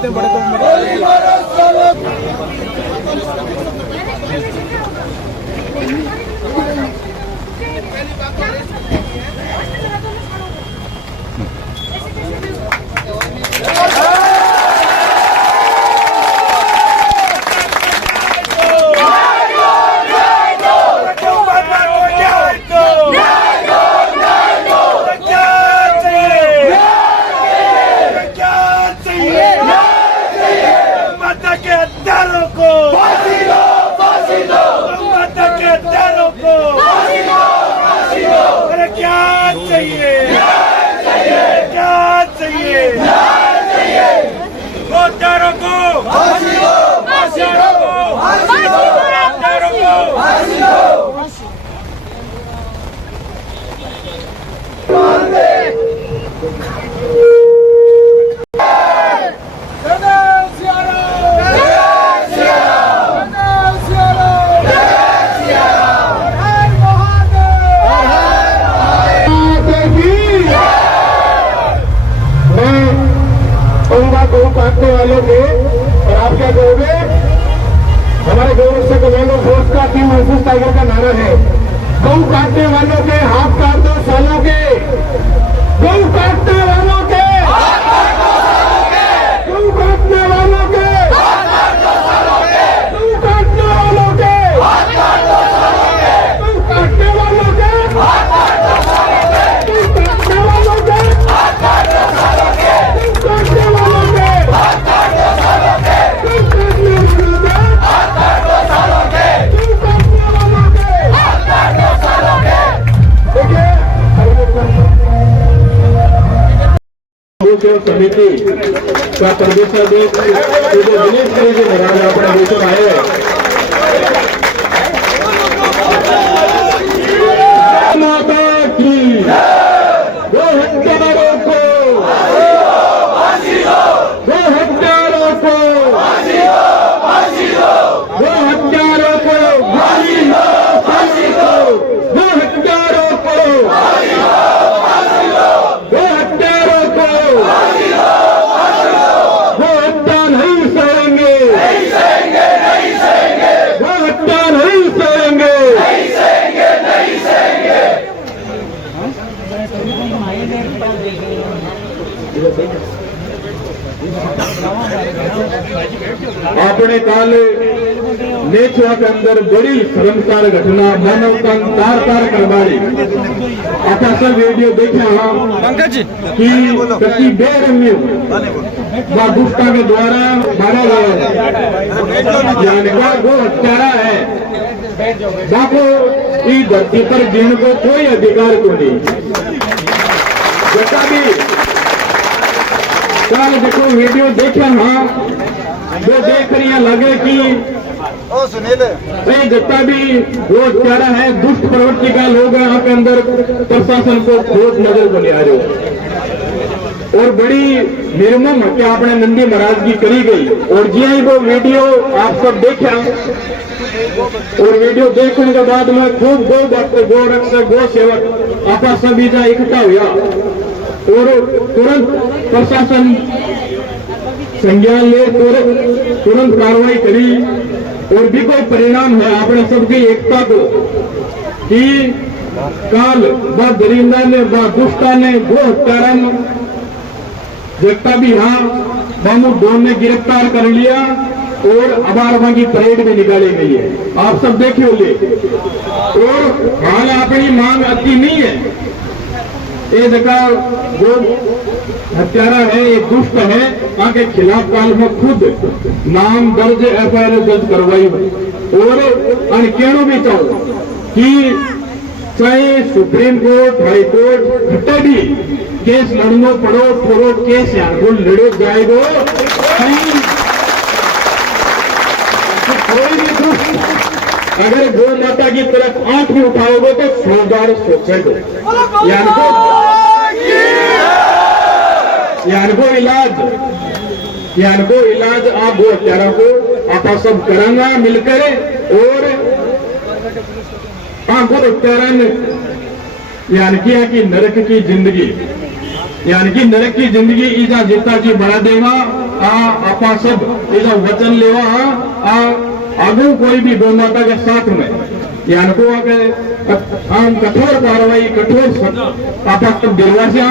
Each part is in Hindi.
इतने बड़े तो वालों के और आप क्या कहोगे? हमारे गौरव से कमांडो फोर्स का टीम वर्सेस टाइगर का नारा है, गौ काटने वालों के हाथ काट दो सालों के, गौ काटने वालों के गौ काटने वालों के गौ काटने वालों के गौ काटने वालों के समिति का प्रदेशाध्यक्ष दिनेश जी महाराज अपने देश में आए हैं। माता की वो हत्यारों को वो हत्यारों को वो हत्यारों को फांसी दो वो हत्यारों को वो हत्यारों को वो हत्या नहीं सहेंगे वो हत्या नहीं सहेंगे। अपने काल नेचुआ के अंदर बड़ी शर्मसार घटना मानवता तार करवाई अच्छा सब वीडियो देखे हाँ कि कति बेरहमी व गुप्ता के द्वारा मारा गया यानी वो हत्यारा है बाको इस धरती पर जीने को कोई अधिकार को नहीं। जैसा भी कल देखो वीडियो देखे हाँ वो देख रही लगे कि जितना भी वो हत्यारा है दुष्ट प्रवृत्ति का लोग यहाँ के अंदर प्रशासन को बहुत नजर बने आ रहे हो और बड़ी निर्मम हत्या अपने नंदी महाराज की करी गई और जी वो वीडियो आप सब देखा और वीडियो देखने के बाद में खूब गो भक्त गो रक्षक गो सेवक आपा सभी का इकट्ठा हुआ और तुरंत प्रशासन संज्ञान ले तुरंत कार्रवाई करी और भी कोई परिणाम है अपने सबकी एकता को कि काल व दरिंदा ने व दुष्टा ने गो हत्यारा जितना भी हाँ मामू डोन ने गिरफ्तार कर लिया और अबारमा की परेड में निकाली गई है आप सब देखे होंगे और हाल अपनी मांग अति नहीं है ये जगह वो हत्यारा है ये दुष्ट है आके खिलाफ काल में खुद नाम दर्ज FIR दर्ज करवाई और कहना भी चाहो कि चाहे सुप्रीम कोर्ट हाई कोर्ट हटे भी केस लड़नो पड़ो थोड़ो केस यहाँ लड़ो जाएगो कोई भी दुष्ट अगर गौ माता की तरफ आंख भी उठाओगे तो 100 बार सोचेगा यानको इलाज आप गो हत्यारा को आप सब करेंगे मिलकर और गो हत्यारा ने यानी की नरक की जिंदगी यानी कि नरक की जिंदगी ईजा जिता की बना देवा आपा सब ईजा वचन लेवा आगू कोई भी गौ माता के साथ में यानी को हम कठोर कार्रवाई कठोर आपा सब दिलवासिया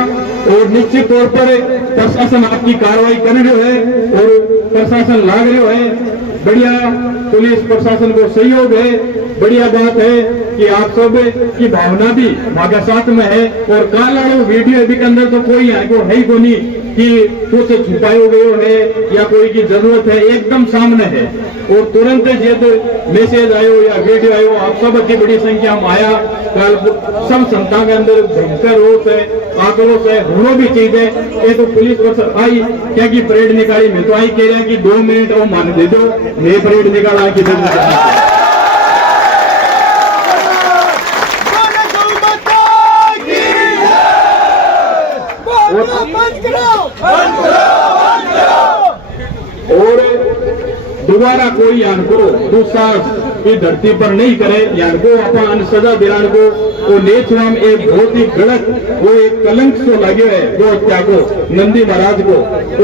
और निश्चित तौर पर प्रशासन आपकी कार्रवाई कर रहे है और प्रशासन लाग रहे है। बढ़िया पुलिस प्रशासन को सहयोग है। बढ़िया बात है कि आप सब की भावना भी हमारे साथ में है और काला वीडियो अभी के अंदर तो कोई है को है को नहीं कि कुछ छुपाए गए है या कोई की जरूरत है, एकदम सामने है और तुरंत जब मैसेज आयो या वीडियो आयो आप सब की बड़ी संख्या में आया कल सब संस्था के अंदर भयंकर रोष है, आक्रोश है, होना भी चीज है। ये तो पुलिस पर आई क्या की परेड निकाली मैं तो आई कह रहा कि 2 मिनट और मान दे दो मैं परेड निकाला कि और दोबारा कोई यान को दुस्साहस की धरती पर नहीं करे, यान को अपन सजा दिलान को वो नेचराम एक बहुत ही गलत वो एक कलंक सो लगे है वो हत्या को नंदी महाराज को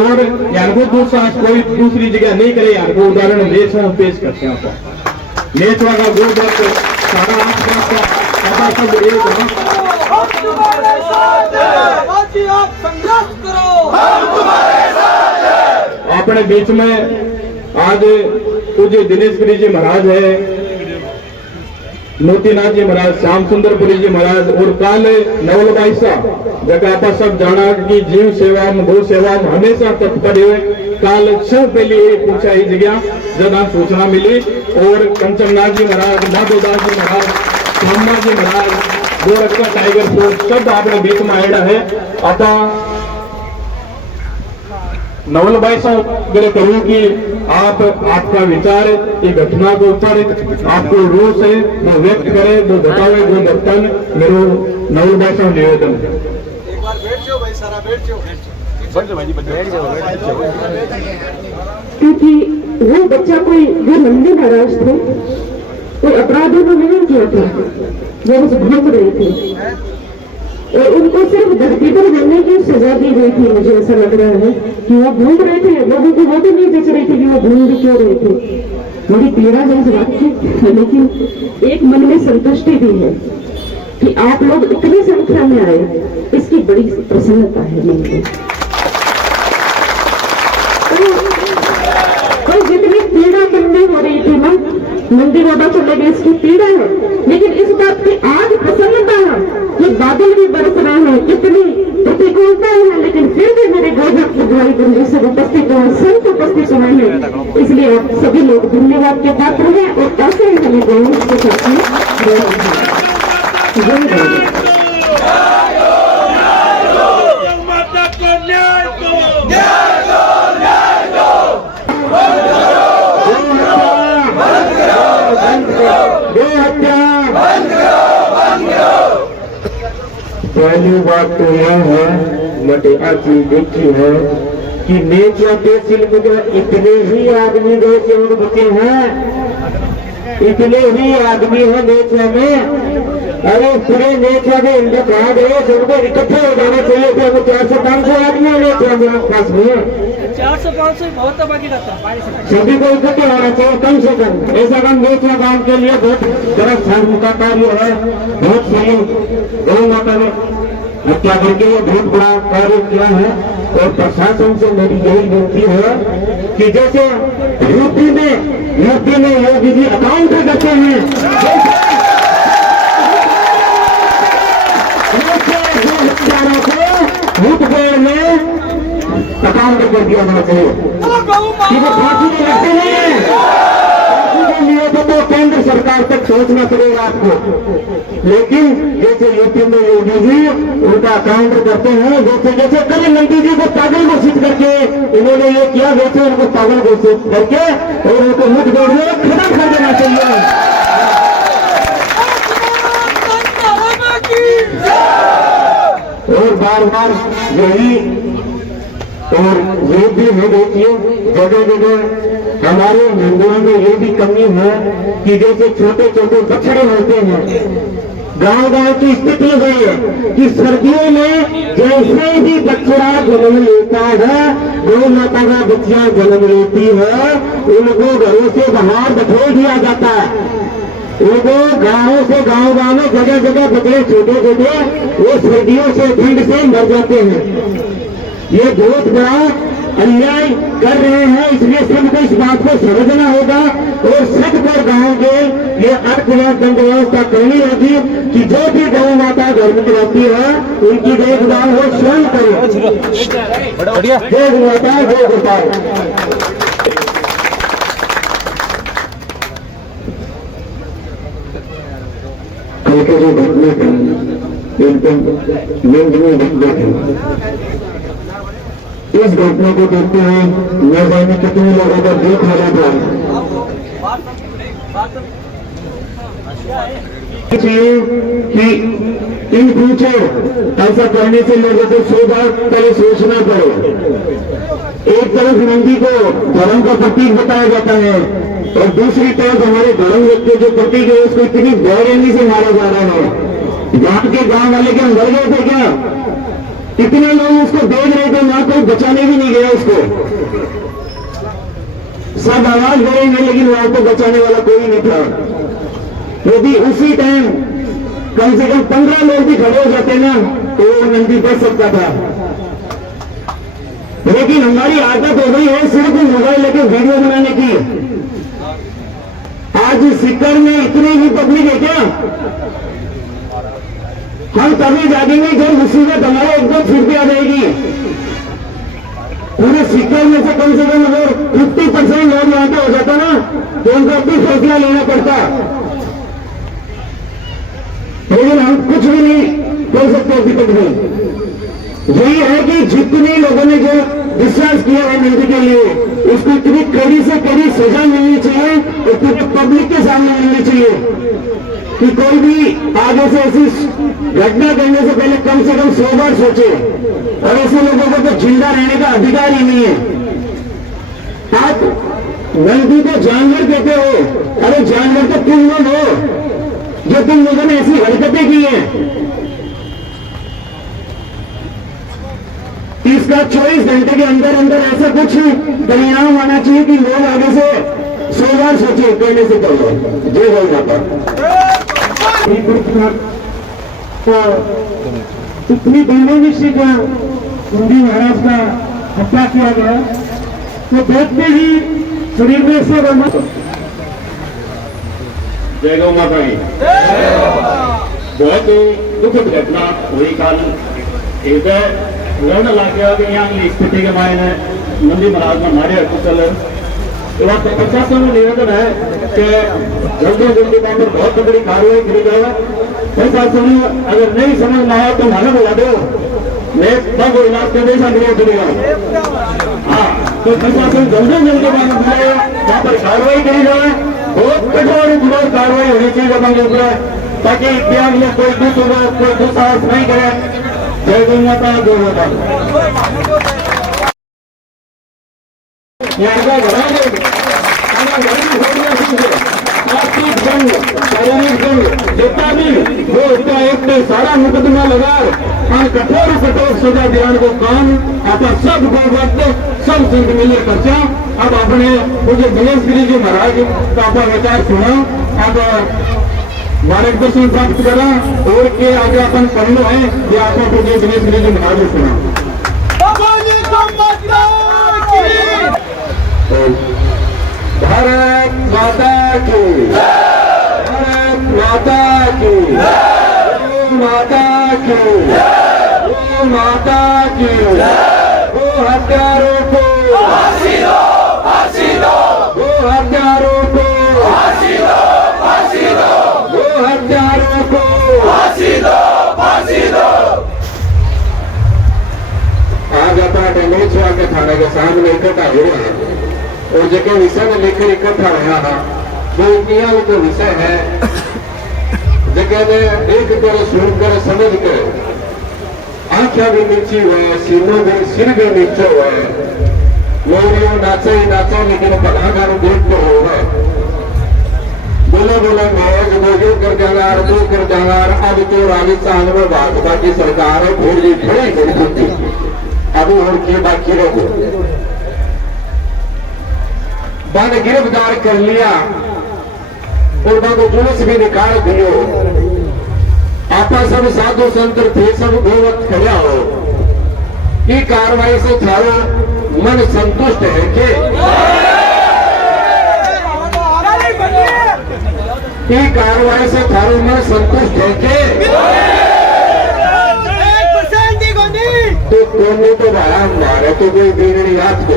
और यान को दुस्साहस कोई दूसरी जगह नहीं करे। यान को उदाहरण नेचराम पेश करते हैं अपन नेचरा का वो बात सारा आसपास सब एक हम तुम्हारे साथ हैं, बाकी आप संघर्ष करो, हम तुम्हारे साथ हैं। अपने बीच में आज पूज्य दिनेश गिरी जी महाराज है, मोतीनाथ जी महाराज, श्याम सुंदरपुरी जी महाराज और काल नवल भाई साहब जगह आप सब जाना कि जीव सेवा में गौ सेवा में हमेशा तत्पर हुए। काल सब पहले ये पूछा ही जगह जब सूचना मिली और कंचननाथ जी महाराज, माधोदास जी महाराज, श्यामा जी महाराज, गोरखा टाइगर फोर्स सब आपने बीच में आया है। आता नवल भाई साहब मेरे कहूँ कि आप आपका विचार इस घटना के ऊपर आपको रोष है वो व्यक्त करे वो बतावे वो बर्तन मेरे नवल भाई साहब निवेदन एक बार बैठ जाओ भाई, सारा बैठ जाओ, क्योंकि वो बच्चा वो नंदी महाराज थे, कोई अपराधों को नहीं किया था, वो बस घूम रहे थे और उनको सिर्फ धरती पर रहने की सजा दी गई थी। मुझे ऐसा लग रहा है कि वो घूम रहे थे, लोगों को वो भी नहीं देख रहे थे कि वो घूम भी क्यों रहे थे। बड़ी पीड़ा है इस बात की, लेकिन एक मन में संतुष्टि भी है कि आप लोग इतनी संख्या में आए, इसकी बड़ी प्रसन्नता है मन में। तो जितनी पीड़ा मन में हो रही थी ना, नंदी बाबा चले गए इसकी पीड़ा है, लेकिन इस बात की आज प्रसन्नता है कि बादल भी बरस रहे हैं, इतनी प्रतिकूलता है, लेकिन फिर भी मेरे गौभक्त भाई बंधु सब उपस्थित हैं, संत उपस्थित हुए हैं, इसलिए आप सभी लोग धन्यवाद के पात्र हैं और ऐसे ही हमें गौरव के साथ पहली बात तो यह है मैंने आज देखी है कि नेचर तहसील में इतने ही आदमी गए और बचे हैं, इतने ही आदमी है नेचर में। अरे पूरे नेचर में इंडिया कहा गए सबको इकट्ठे हो जाना चाहिए था। वो 400-500 आदमी है नेचर में आसपास में, 400-500 बहुत बाकी रहता है, सभी को इकट्ठे होना चाहिए कम से कम। ऐसा काम नेचर गांव के लिए बहुत बड़ा शर्म का कार्य है, बहुत सही गौ माता ने हत्या करके ये बहुत बड़ा कार्य किया है। और प्रशासन से मेरी यही विनती है कि जैसे यूपी में योगी जी अकाउंट करते हैं, हत्यारों को भूतपूर्व में अकाउंट कर दिया जाना चाहिए कि वो फांसी में लगते हैं। फांसी के लिए तो केंद्र सरकार तक सोचना पड़ेगा आपको, लेकिन जैसे यूपी में योगी जी उनका अकाउंट करते हैं, जैसे कल नंदी जी को पागल घोषित करके इन्होंने ये किया, वैसे उनको पागल घोषित करके और उनको मुठभेड़ में खत्म कर देना चाहिए। और बार यही और ये भी है, देखिए जगह जगह हमारे हिंदुओं में ये भी कमी है कि जैसे छोटे छोटे बछड़े होते हैं गांव की स्थिति हुई है कि सर्दियों में जैसे ही बच्चा जन्म लेता है, गौ माता का बच्चा जन्म लेती है, उनको घरों से बाहर बखेर दिया जाता है। उनको गांवों से गांव में जगह जगह बच्चे छोटे छोटे वो सर्दियों से ठंड से मर जाते हैं। ये बहुत बड़ा अन्याय कर रहे हैं, इसलिए सबको इस बात को समझना होगा और सब पर गांव के ये दंड व्यवस्था करनी होगी कि जो भी गौ माता गर्भ रहती है उनकी देखभाल वो स्वयं करें। जय गौ माता, जय गोपाल। कल के जो घटना था एकदम इस घटना को देखते हुए न जाने कितने लोगों का दिल खड़ा था। चाहिए कि इन फ्यूचर ऐसा करने से लोगों को 100 बार पहले सोचना पड़े। एक तरफ नंदी को धर्म का प्रतीक बताया जाता है और दूसरी तरफ हमारे धर्म के जो प्रतीक है उसको इतनी बेरहमी से मारा जा रहा है। यहाँ के गांव वाले क्या मर गए थे क्या? इतने लोग उसको देख रहे थे, ना कोई बचाने भी नहीं गया उसको। सब आवाज करेंगे लेकिन वहां को बचाने वाला कोई नहीं था। यदि उसी टाइम कम से कम 15 लोग भी खड़े हो जाते ना तो वो नंदी बच सकता था। लेकिन हमारी आदत हो गई है सिर्फ मोबाइल लेके वीडियो बनाने की। आज सीकर में इतनी ही पब्लिक है क्या? हम तभी जागेंगे जब मुसीबत हमारे एकदम सिर पे आ जाएगी। पूरे सीकर में से कम अगर 50% लोग यहाँ पे हो जाता ना तो उनको भी फैसला लेना पड़ता, लेकिन हम कुछ भी नहीं कर सकते अभी तक भी। यही है कि जितने लोगों ने जो विश्वास किया है नंदी के लिए उसको इतनी कड़ी से कड़ी सजा मिलनी चाहिए और पूरे पब्लिक के सामने मिलनी चाहिए कि कोई भी आगे से ऐसी घटना करने से पहले कम से कम 100 बार सोचे। और ऐसे लोगों को तो जिंदा रहने का अधिकार ही नहीं है। आप नंदी को जानवर कहते हो, अरे जानवर तो तुम लोग हो जो तुम लोगों ने ऐसी हरकतें की हैं। इसका 24 घंटे के अंदर अंदर ऐसा कुछ परिणाम आना चाहिए कि लोग आगे से 100 बार सोचे करने से पहले। जय गौ माता। इतनी बेनिशी का नंदी महाराज का हत्या किया गया तो देखते ही शरीर में से जय गौ माता की। बहुत दुखद घटना हुई कल। एक लड़ना लग गया कि यहाँ स्थिति के मायने नंदी महाराज ने मारे कुशल। तो वहाँ प्रशासन में निवेदन है कि जल्दी जल्दी वहां पर बहुत बड़ी कार्रवाई करी जाए। प्रशासन अगर नहीं समझ में आया तो माने बुला दो, मैं तब इलाज करने से नहीं उठेगा। हाँ, तो प्रशासन जल्दी जल्दी वहां पर कार्रवाई करी जाए। बहुत कठोर कार्रवाई होनी चाहिए लोगों के ऊपर, ताकि इतिहास में कोई दुस्साहस नहीं करे। जय गौ माता, गौ माता। जितना भी वो उसका एक सारा मुकदमा लगा और कठोर सजा दिलाने को काम आप सब वक्त सब संत मिले पर्चा। अब अपने मुझे गणेश गिरी जी महाराज का आपका विचार सुना, अब मार्गदर्शन प्राप्त करा और के आगे अपन पढ़ लो है ये आपको मुझे गणेश गिरी जी महाराज ने सुना। भारत माता की, भारत माता की, माता की, माता की। वो हत्यारों को फांसी दो, फांसी दो। वो हत्यारों को फांसी दो, फांसी दो। वो हत्यारों को फांसी दो, फांसी दो। आज अपना टेंगोचवा के थाने के सामने इकट्ठा हुआ है और जगह विषय में लेकर इकट्ठा हुआ है वो नियम का विषय है। जगह ने देख कर सुनकर समझ कर आंखें भी नीची हुए, सीनों भी सिर भी नीचे हुए। लोरियों नाचे ही नाचे लेकिन कलाकार देख तो हो गए। बोले बोले मैं वो यो कर देगा वो कर देगा। अब तो राजस्थान में भाजपा की सरकार है, भोली खड़ी होती, अब उनकी बाकी रहो बंद गिरफ्तार कर लिया और बाबू जुलूस भी निकाल दियो। आपा सब साधु संत थे, सब गोवत खड़ा हो। ये कार्रवाई से थारो मन संतुष्ट है के? ये कार्रवाई से थारो मन संतुष्ट है के? 1% ही कोनी तो दोनों तो भाया मारे तो कोई बीनड़ी याद को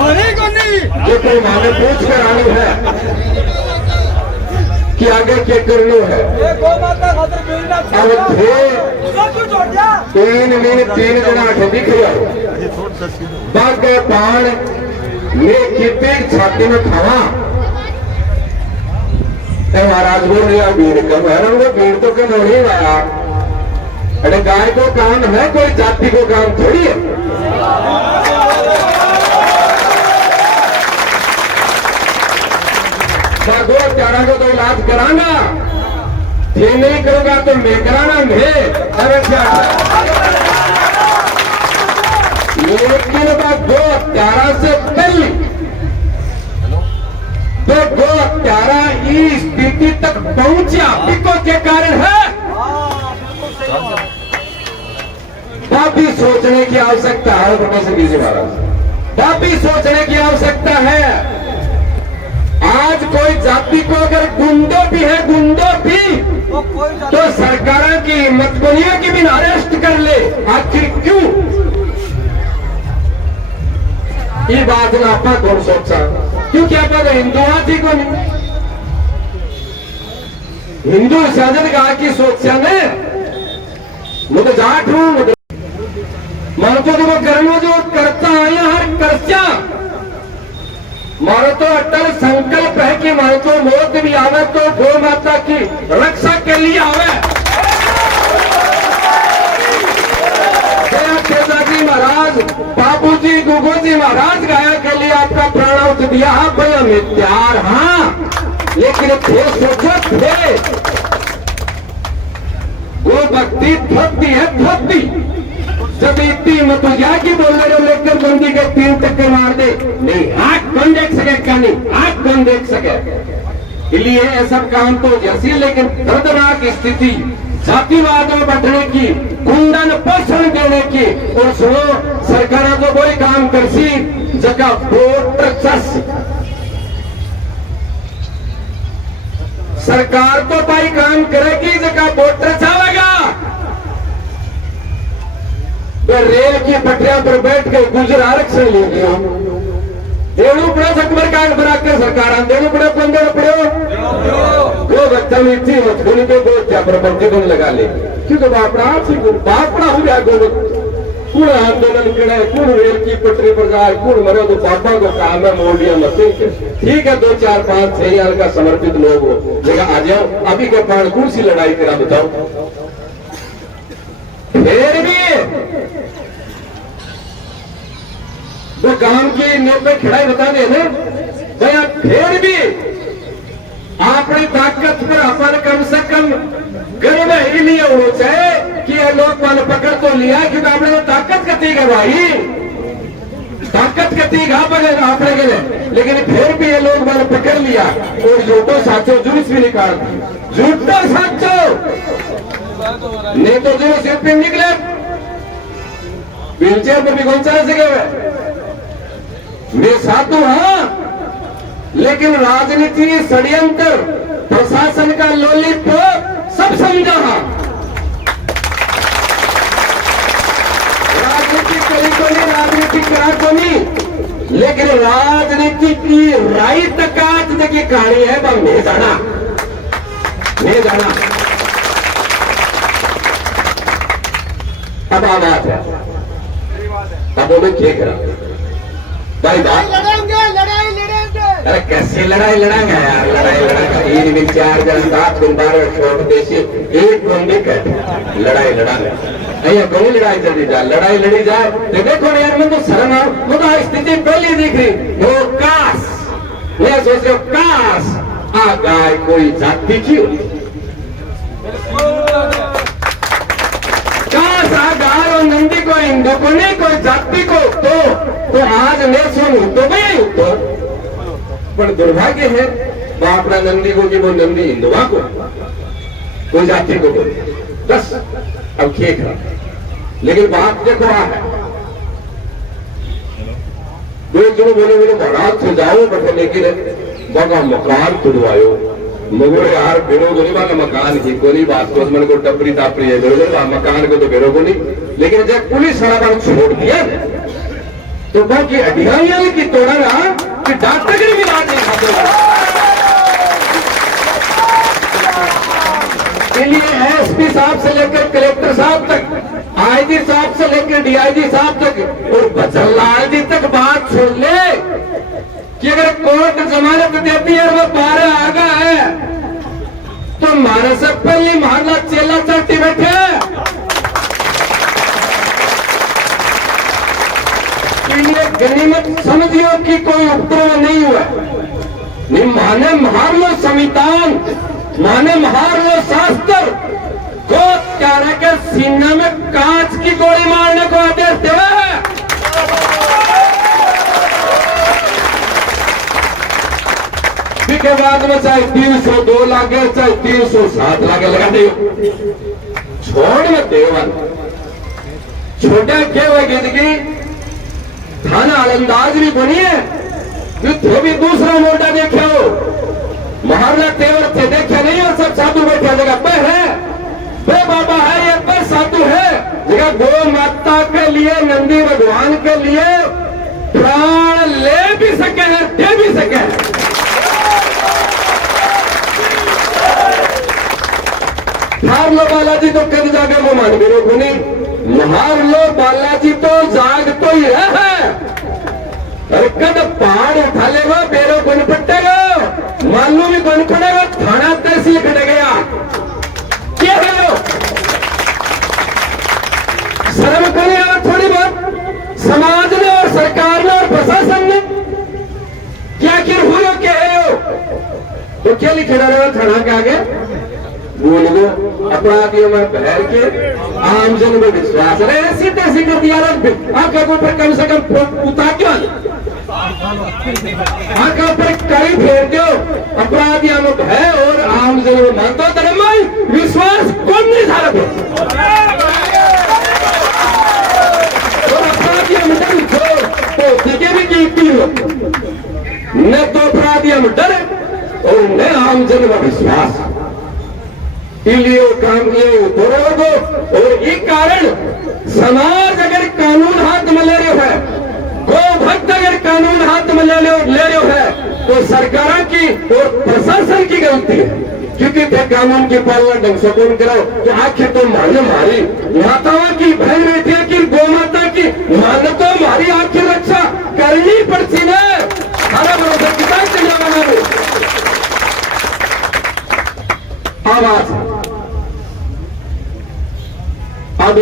मरे कोनी ये कोई माने पूछ कर आनी है कि आगे क्या करना है। ये गौ माता खातिर बीरना अब थे सब कुछ छोड़ दिया। 3 जना दिख रहा बाग पान में की पेट छाती में खावा महाराज बोल रहा भीड़ कम है ना, वो भीड़ तो कम हो नहीं रहा। अरे गाय को काम है, कोई जाति को काम थोड़ी है। दो चारा को तो इलाज कराना, ये नहीं करूंगा तो मैं कराना मैं। अरे क्या लेकिन दो चारा से पहले तो दो चारा इस स्थिति तक पहुंचा पिको के कारण है। वापी सोचने की आवश्यकता है प्रोफेसर गिरिजी महाराज, वापी सोचने की आवश्यकता है। आज कोई जाति को अगर गुंडो भी है, गुंडो भी तो सरकार की हिम्मत को नहीं है कि बिना अरेस्ट कर ले। आखिर क्यों ये बात ना आपा कौन सोचा? क्योंकि आप हिंदू थी को नहीं हिंदू साजन का की सोचा ने मुझे जाट हूं मानो तो कर्म जो करता आया हर कर्चा मारो तो अटल संकल्प है कि मारो तो मौत भी आवे तो गौ माता की रक्षा के लिए आवे। जी महाराज, बाबू जी गुगू जी महाराज गाया के लिए आपका प्राणाहुति दिया। हाँ भाई हमें तैयार, हाँ लेकिन थे सोचो थे वो भक्ति थपती है थपती। जब इतनी मत की बोल रहे लेकर बंदी के 3 टक्कर मार दे, नहीं आंख कौन देख सके? क्या नहीं आंख कौन देख सके? इसलिए ऐसा काम तो जैसी, लेकिन दर्दनाक स्थिति जातिवाद में बढ़ने की, गुंडन पोषण देने की। और सुनो सरकार तो कोई काम करसी जगह वोट चस सरकार तो भाई काम करेगी जगह वोटर चाहेगा। तो रेल की पटरियां पर बैठ के गुजर आरक्षण ले लियो, देवू पड़ो सकबर कार्ड बनाकर सरकार देवू पड़ो कौन देना पड़ो वो बच्चा में थी मजबूरी पे वो क्या प्रतिबंध लगा ले। क्योंकि बापड़ा हो गया गोवत कौन आंदोलन करे, कौन रेल की पटरी पर जाए, कौन मरे तो पापा को काम है मोडिया मत। ठीक है 2 4 5 6 साल का समर्पित लोग हो लेकिन आ जाओ अभी के पान कौन सी लड़ाई करा बताओ। फिर भी वो गांव की नींव पे खड़ा बता दे ना भैया, फिर भी अपनी ताकत पर अपन कम से कम गर्व ही नहीं होना चाहिए कि ये लोग मन पकड़ तो लिया क्योंकि आपने तो ताकत कती है भाई, ताकत कती घा पकड़ आपने के लिए। लेकिन फिर भी ये लोग मन पकड़ लिया और झूठो साचो जुलूस भी निकाल झूठो साचो नहीं तो जुलूस सिर्फ पे निकले व्हील चेयर पर भी कौन चला सके हुए। मैं साधु हाँ, लेकिन राजनीति षड्यंत्र प्रशासन का लॉलीपॉप सब समझा। राजनीति करी को नहीं, राजनीति करा को नहीं, लेकिन राजनीति की राई तकात की कहानी है वह नहीं जाना, नहीं जाना। अब आवाज है, अब वो क्या करा भाई बात लड़ेंगे लड़ाई लड़ेंगे। अरे कैसी लड़ाई लड़ाएंगे यार, लड़ाई लड़ाएंगे 3 दिन 4 दिन 7 दिन 12 छोड़ देसी एक बंदी कहते लड़ाई लड़ाने भैया कोई लड़ाई जल्दी जाए, लड़ाई लड़ी जाए तो देखो यार मैं तो शर्म वो तो स्थिति पहले दिख रही वो काश मैं सोच रहा हूँ काश आ गाय कोई जाति की होती सा गाय और नंदी को हिंदू को नहीं कोई जाति को तो आज ने सुन तो भाई तो पर दुर्भाग्य है बापड़ा नंदी को कि वो नंदी हिंदुआ को कोई जाति को बोले बस अब ठीक है। लेकिन बात देखो आ है दो जो बोले महाराज से जाओ बटे लेकिन बगा मकान खुदवायो मगर यार बेरोगो नहीं वाला मकान की कोई बात को मन को टपरी तापरी है बेरोगो मकान को तो बेरोगो नहीं। लेकिन जब पुलिस वाला छोड़ दिया तो बाकी अधिकारी की तोड़ा रहा कि डॉक्टर की भी बात नहीं खाते इसलिए एसपी साहब से लेकर कलेक्टर साहब तक आईजी साहब से लेकर डीआईजी साहब तक और बचल्लाजी तक बात सुन ले कि अगर कोर्ट जमानत देती है और वो बाहर आ गया है तो मारे से पहले मारना चेला चलती बैठे इसलिए गनीमत समझियो कि कोई उपद्रव नहीं हुआ नहीं माने मार लो संविधान माने मार लो शास्त्र को त्यारा के सीने में कांच की गोली मारने को आदेश देवा है। के बाद में चाहे 302 लागे चाहे 307 लागे लगा दे छोड़ मत देवन छोटे क्या हुआ जिंदगी थाना अलंदाज भी बनी है युद्ध भी दूसरा मोटा देखे हो महारना तेवर थे देखे नहीं और सब साधु बैठे जगह पे है बे बाबा है ये पे साधु है जगह गौ माता के लिए नंदी भगवान के लिए प्राण ले भी सके हैं दे भी सके हैं। हार लो बालाजी तो कद जागे वो मान बेरो को नहीं हार लो बालाजी तो जाग तो ही है और कद पहाड़ उठा लेगा बेरो गुन पट्टेगा मालूम ही गुन पड़ेगा थाना तहसील कटे गया क्या है लो शर्म को नहीं आवा थोड़ी बहुत समाज ने और सरकार ने और प्रशासन ने क्या किर हुए क्या है तो क्या लिखे रहा थाना के आगे बोल दो अपराधियों में बहर के आम जन में विश्वास रहे सीधे सीधे दिया आपके ऊपर कम से कम उतार क्यों आपके ऊपर कड़ी फेर दो अपराधियों में भय और आम जन में मानता धर्म विश्वास कौन नहीं था और अपराधियों में डर तो दिखे भी कीमती हो न तो अपराधियों में डर और न आम जन में विश्वास इसलिए काम किए उतरोगो और ये कारण समाज अगर कानून हाथ में ले रहे है गो भक्त अगर कानून हाथ में ले रहे है तो सरकार की और प्रशासन की गलती है क्योंकि वे कानून की पालना ढंग से कौन कराओ कि आखिर तो माने मारी माताओं की बहन बेटियों की गौ माता की मान तो मारी आखिर रक्षा करनी पड़ती ना हमारा भरोसा किसान चला बना आवाज अब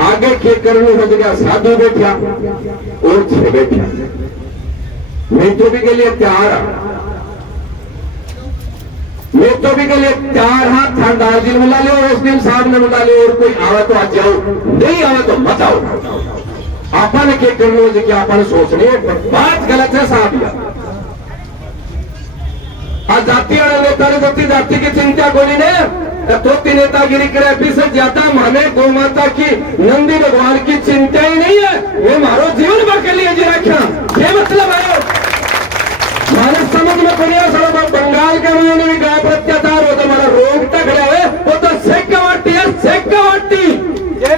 आगे के करने हो गया साधु बैठा और छह बैठा मैं तो भी के लिए तैयार मैं तो भी के लिए तैयार हाथ थानेदार जी बुला ले और एसडीएम साहब ने बुला ले और कोई आवा तो आ जाओ नहीं आवा तो मत आओ आपने क्या करने हो कि आपने सोचने बात गलत है साहब आज जाति वाले नेता ने जाति की चिंता कोई नहीं तो नेतागिरी करे से ज्यादा माने गौ माता की नंदी भगवान की चिंता ही नहीं है ये मारो जीवन भर के लिए जी रखा ये मतलब है माने समझ में पड़िया सर बंगाल के उन्होंने भी गाय पर अत्याचार हो तो हमारा रोग टकरा है वो तो सेक वाटी है सेक वाटी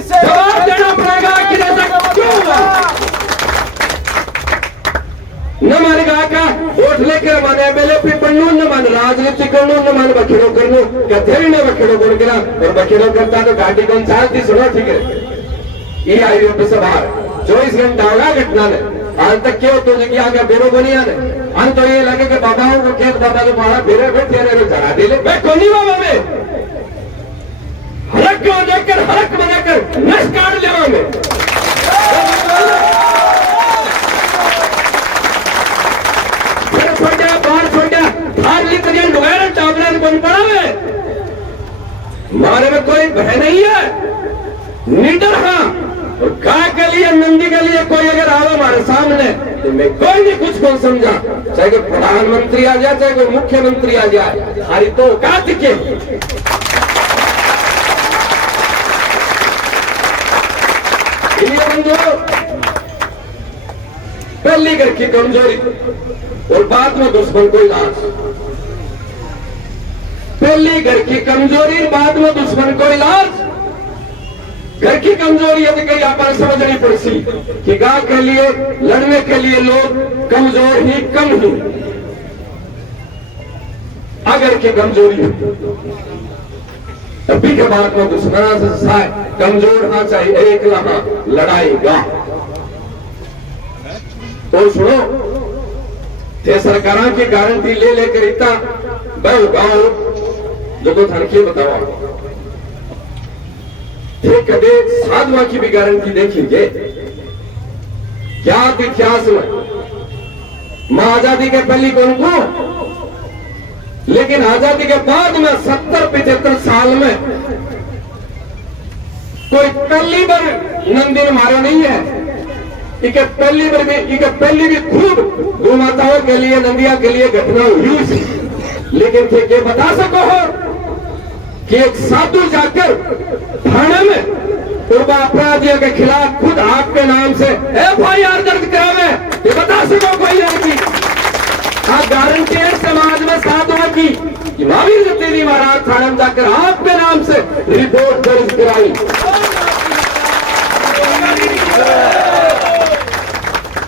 जवाब देना पड़ेगा कि ऐसा क्यों हुआ न मारे कहा का वोट लेकर माने एमएलए पे बनू न मान राजनीति करनो न मान बखेड़ो करनो कथेरी ने बखेड़ो कर करा और बखेड़ो करता तो गाड़ी कौन चाहती सुनो ठीक है ये आई पे सवार 24 घंटा होगा घटना ने आज तक क्यों तो जगह आगे बेरो बनी आने अंत तो ये लगे कि बाबाओं को खेत बाबा तो मारा बेरे बैठे रहे जरा दे ले मैं कोनी बाबा में हरक को देखकर हरक बनाकर नश काट लेवा में छोटा बाहर छोटा बन पड़ा है, मारे में कोई भय नहीं है, निडर हाँ। और गाय के लिए नंदी के लिए कोई अगर आवे हमारे सामने तो मैं कोई नहीं कुछ को समझा, चाहे कोई प्रधानमंत्री आ जाए चाहे कोई मुख्यमंत्री आ जाए, हमारी तो औकात के। इसलिए बंधुओं, पहली घर की कमजोरी और बाद में दुश्मन को इलाज। पहली घर की कमजोरी, बाद में दुश्मन को इलाज। घर की कमजोरी है तो कहीं आप समझनी पड़ती कि गांव के लिए लड़ने के लिए लोग कमजोर ही कम ही। अगर की कमजोरी अभी के बाद में दुश्मना से कमजोर हाँ चाहिए एक लहा लड़ाई गा। तो सुनो, थे सरकारों की गारंटी ले लेकर इतना बहु गांव जो को धनकी बताओ थे, कभी साधुआ की भी गारंटी देखिए क्या इतिहास में मां आजादी के पहली कौन को, लेकिन आजादी के बाद में 70-75 साल में कोई पहली बार नंदी ने मारा नहीं है। इके पहली भी खूब गौ माताओं के लिए नंदिया के लिए घटना हुई थी, लेकिन थे के बता सको हो कि एक साधु जाकर थाने में पूर्व अपराधियों के खिलाफ खुद आपके नाम से FIR दर्ज करावे, ये बता सको कोई लड़की। हाँ, गारंटी है समाज में साधुओं की महावीर जतेरी महाराज थाने में जाकर आपके नाम से रिपोर्ट दर्ज कराई।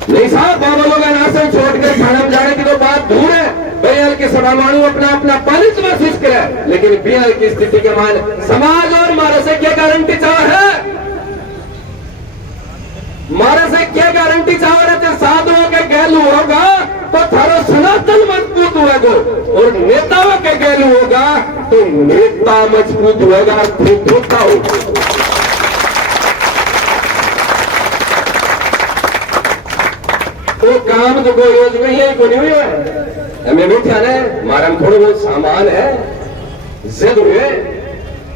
नहीं साहब, बाबा लोग नासन छोड़कर थाने में जाने की तो बात दूर है। बेहल के सभा मानू अपना अपना पालित महसूस करे, लेकिन बेहल की स्थिति के मान समाज और मारे से क्या गारंटी चाह है, मारे से क्या गारंटी चाह रहे थे। साधुओं के गैलू होगा तो थारो सनातन मजबूत होगा, और नेताओं के गैलू होगा तो नेता मजबूत होगा, होता होगा। तो काम तो कोई रोज नहीं है, कोई नहीं हुआ हमें बैठा है, मारा में थोड़ा बहुत सामान है, जिद हुए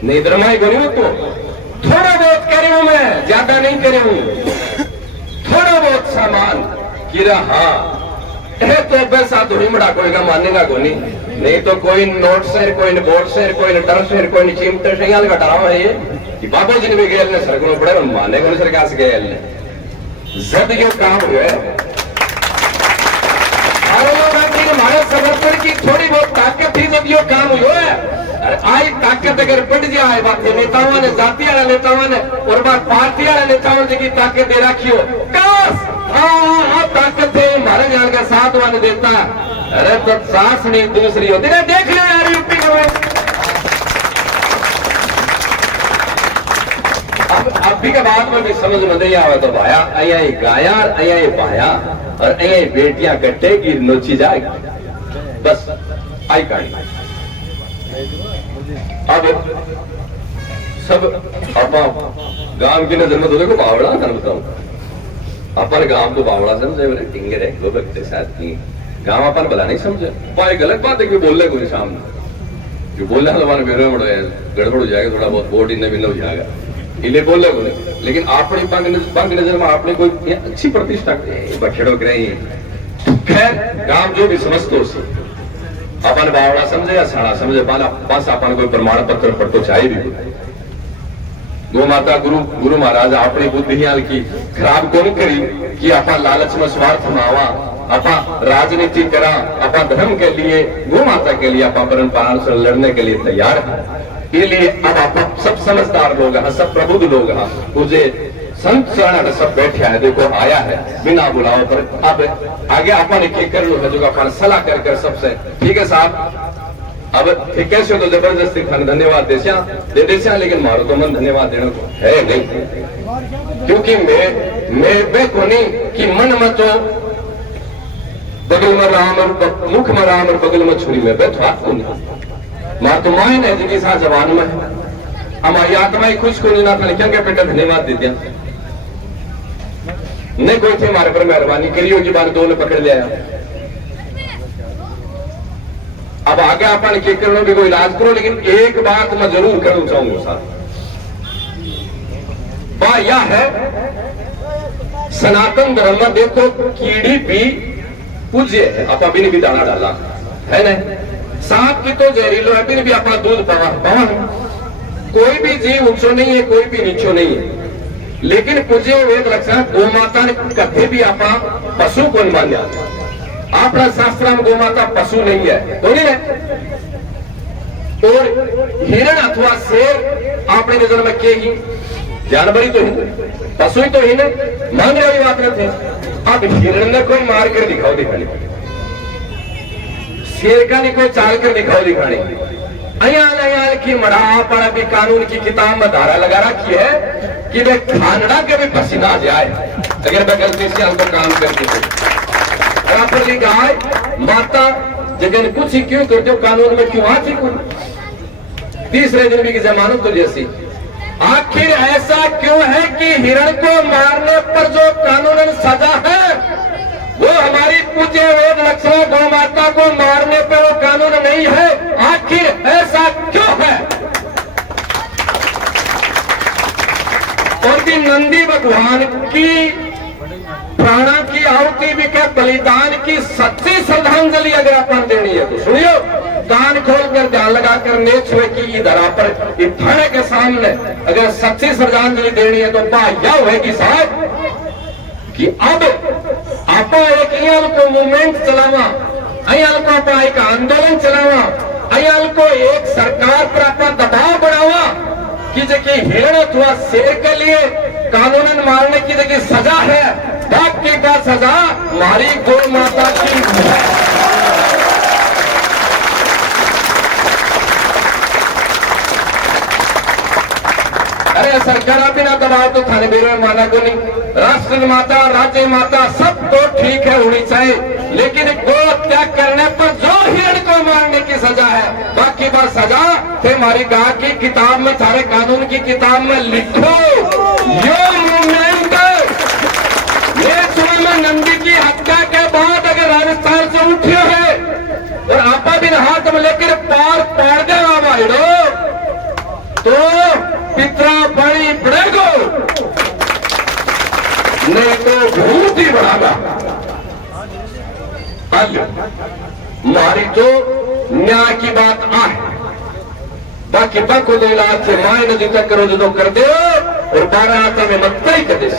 नहीं दरमाई बनी हो तो थोड़ा बहुत करे हूं, मैं ज्यादा नहीं करे हूं, थोड़ा बहुत सामान किरा हाँ तो पैसा तो हिमड़ा कोई का मानेगा को नहीं तो कोई नोट शेर, कोई बोर्ड शेर, कोई डर शेर, कोई चिमटे शेल घटा रहा है ये बाबा जी ने भी गए सरकार में पड़े मानेगा नहीं सरकार से गए जद यो काम हुए। हमारे समर्थन की थोड़ी बहुत ताकत थी जब यो काम हुआ है। आई ताकत अगर बढ़ जाए बात नेताओं ने, जाति वाले नेताओं ने और बात पार्टी वाले नेताओं ने की ताकत दे रखी हो, काश हाँ ताकत है हमारे जान का साथ वाले देता। अरे तो सास नहीं दूसरी होती ना, देख लो यार यूपी में अभी के बाद में भी समझ में नहीं आवा तो भाया अया गाया अया भाया और अया बेटियां कट्टेगी नोची जाएगी, बस आई कहानी। अब सब अपा गांव की नजर में तो देखो बावड़ा था, बताऊं अपन गांव को बावड़ा समझे, मेरे टिंगे रहे दो व्यक्ति साथ की गांव अपन भला नहीं समझे। भाई गलत बात है कि बोलने को सामने जो बोलना तो बेरो गड़बड़ हो जाएगा, थोड़ा बहुत बोर्ड इन्हें भिन्न हो जाएगा इले बोले बोले, लेकिन अपनी पंग नजर में आपने कोई अच्छी प्रतिष्ठा बखेड़ो कराई। खैर गांव जो भी समझतो से अपन बावड़ा समझे या साड़ा समझे, बस अपन कोई प्रमाण पत्र पर तो चाहिए भी। गो माता गुरु महाराज अपनी बुद्धि की खराब कौन करी कि अपन लालच में स्वार्थ में आवा, अपा राजनीति करा, अपा धर्म के लिए, गो माता के लिए, अपा परंपरा से लड़ने के लिए तैयार है। इसलिए अब आप सब समझदार लोग हैं, सब प्रबुद्ध लोग हैं, मुझे संत शरण सब बैठे है, देखो आया है बिना बुलाओ पर। अब आगे अपन एक कर लो है जो अपन सलाह कर सबसे, ठीक है साहब अब ठीक कैसे तो जबरदस्ती धन्यवाद दे देसिया, लेकिन मारो तो मन धन्यवाद देने को है नहीं, क्योंकि मैं को नहीं कि मन में तो बगल में राम और मुख में राम और बगल में छुरी में बैठो आपको नहीं मार तो माइन है जिनकी साथ जवान में हमारी आत्मा ही खुश को नहीं ना था, क्या क्या बेटा धन्यवाद दे दिया नहीं कोई थे हमारे पर मेहरबानी करी होगी, बार दो ने पकड़ लिया अब आगे अपन के करो भी कोई इलाज करो, लेकिन एक बात मैं जरूर करना चाहूंगा साहब, बात यह है सनातन धर्म में देखो कीड़ी भी पूज्य है, आप अभी ने भी दाना डाला है ना, सांप की तो जहरीलो है, अभी भी अपना दूध पवा, कोई भी जीव ऊंचो नहीं है, कोई भी नीचो नहीं है, लेकिन पूज्य वेद रक्षा गौ माता ने कभी भी अपना पशु को नहीं मान्या, अपना शास्त्र में गौ माता पशु नहीं है, तो नहीं है। और हिरण अथवा शेर आपने नजर में के ही जानवर ही तो ही, पशु ही तो ही नहीं, मांग रही बात नहीं थे। अब हिरण ने कोई मार कर दिखाओ दिखाने, शेर का नहीं कोई चाल कर दिखाओ दिखाने, अयाल की मड़ा पर भी कानून की किताब में धारा लगा रखी है कि वे खानड़ा के भी पसीना आ जाए अगर मैं गलती से हमको काम करती हूँ। पर लिखा है माता जगह कुछ ही क्यों करते हो, कानून में क्यों आती कोई तीसरे दिन भी की जमानत तो जैसी, आखिर ऐसा क्यों है कि हिरण को मारने पर जो कानूनन सजा है वो हमारी पूज्य वेद लक्षणा गौ माता को मारने पर वो कानून नहीं है, आखिर ऐसा क्यों है। और भी नंदी भगवान की प्राणा की आहुति भी क्या बलिदान की सच्ची श्रद्धांजलि अगर अपन देनी है तो सुनियो, कान खोल कर ध्यान लगाकर नेच हुए की इधर पर थाने के सामने अगर सच्ची श्रद्धांजलि देनी है तो बात यह होगी साहब कि अब आप एक अयाल को मूवमेंट चलावा, अयाल को आप एक आंदोलन चलावा, अयाल को एक सरकार पर अपना दबाव बढ़ावा कि जबकि हिरण अथवा शेर के लिए कानूनन मारने की जगह सजा है, बाकी का सजा हमारी गौ माता की है। अरे सरकार बिना दबाव तो थाने बेरो माना को नहीं, राष्ट्र माता राज्य माता सब तो ठीक है होनी चाहिए, लेकिन गौ हत्या करने पर जो हिरण को मारने की सजा है, बाकी बात सजा थे हमारी गांव की किताब में, सारे कानून की किताब में लिखो। यो मूवमेंट ये सुबह में नंदी की हत्या के बाद अगर राजस्थान से उठे है और आपा भी हाथ में लेकर पार पाड़ देगा भाईडो तो पितरा बड़ी पड़ेगो, नहीं तो भूत ही बढ़ागा। मारी तो न्याय की बात आए, बाकी बको तो इलाज से माए नदी तक करो जो कर दे और 12 आता में मत ही कर दे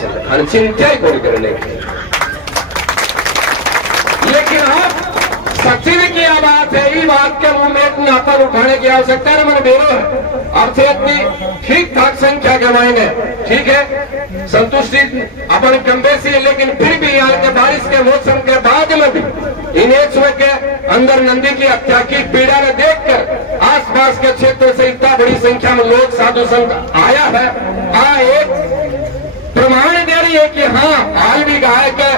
चिंता ही कोई करने की। लेकिन आप सच्ची ने किया बात है, ये बात के मुंह में नापन उठाने की आवश्यकता है, मन बेरो है अर्थ इतनी ठीक ठाक संख्या के मायने ठीक है संतुष्टि अपन कम बेसी है, लेकिन फिर भी यहाँ के बारिश के मौसम के बाद में भी इन एक सुबह के अंदर नंदी की हत्या की पीड़ा ने देखकर आसपास के क्षेत्र से इतना बड़ी संख्या में लोग साधु संत आया है, एक प्रमाण दे रही है कि हाँ हाल भी गाय के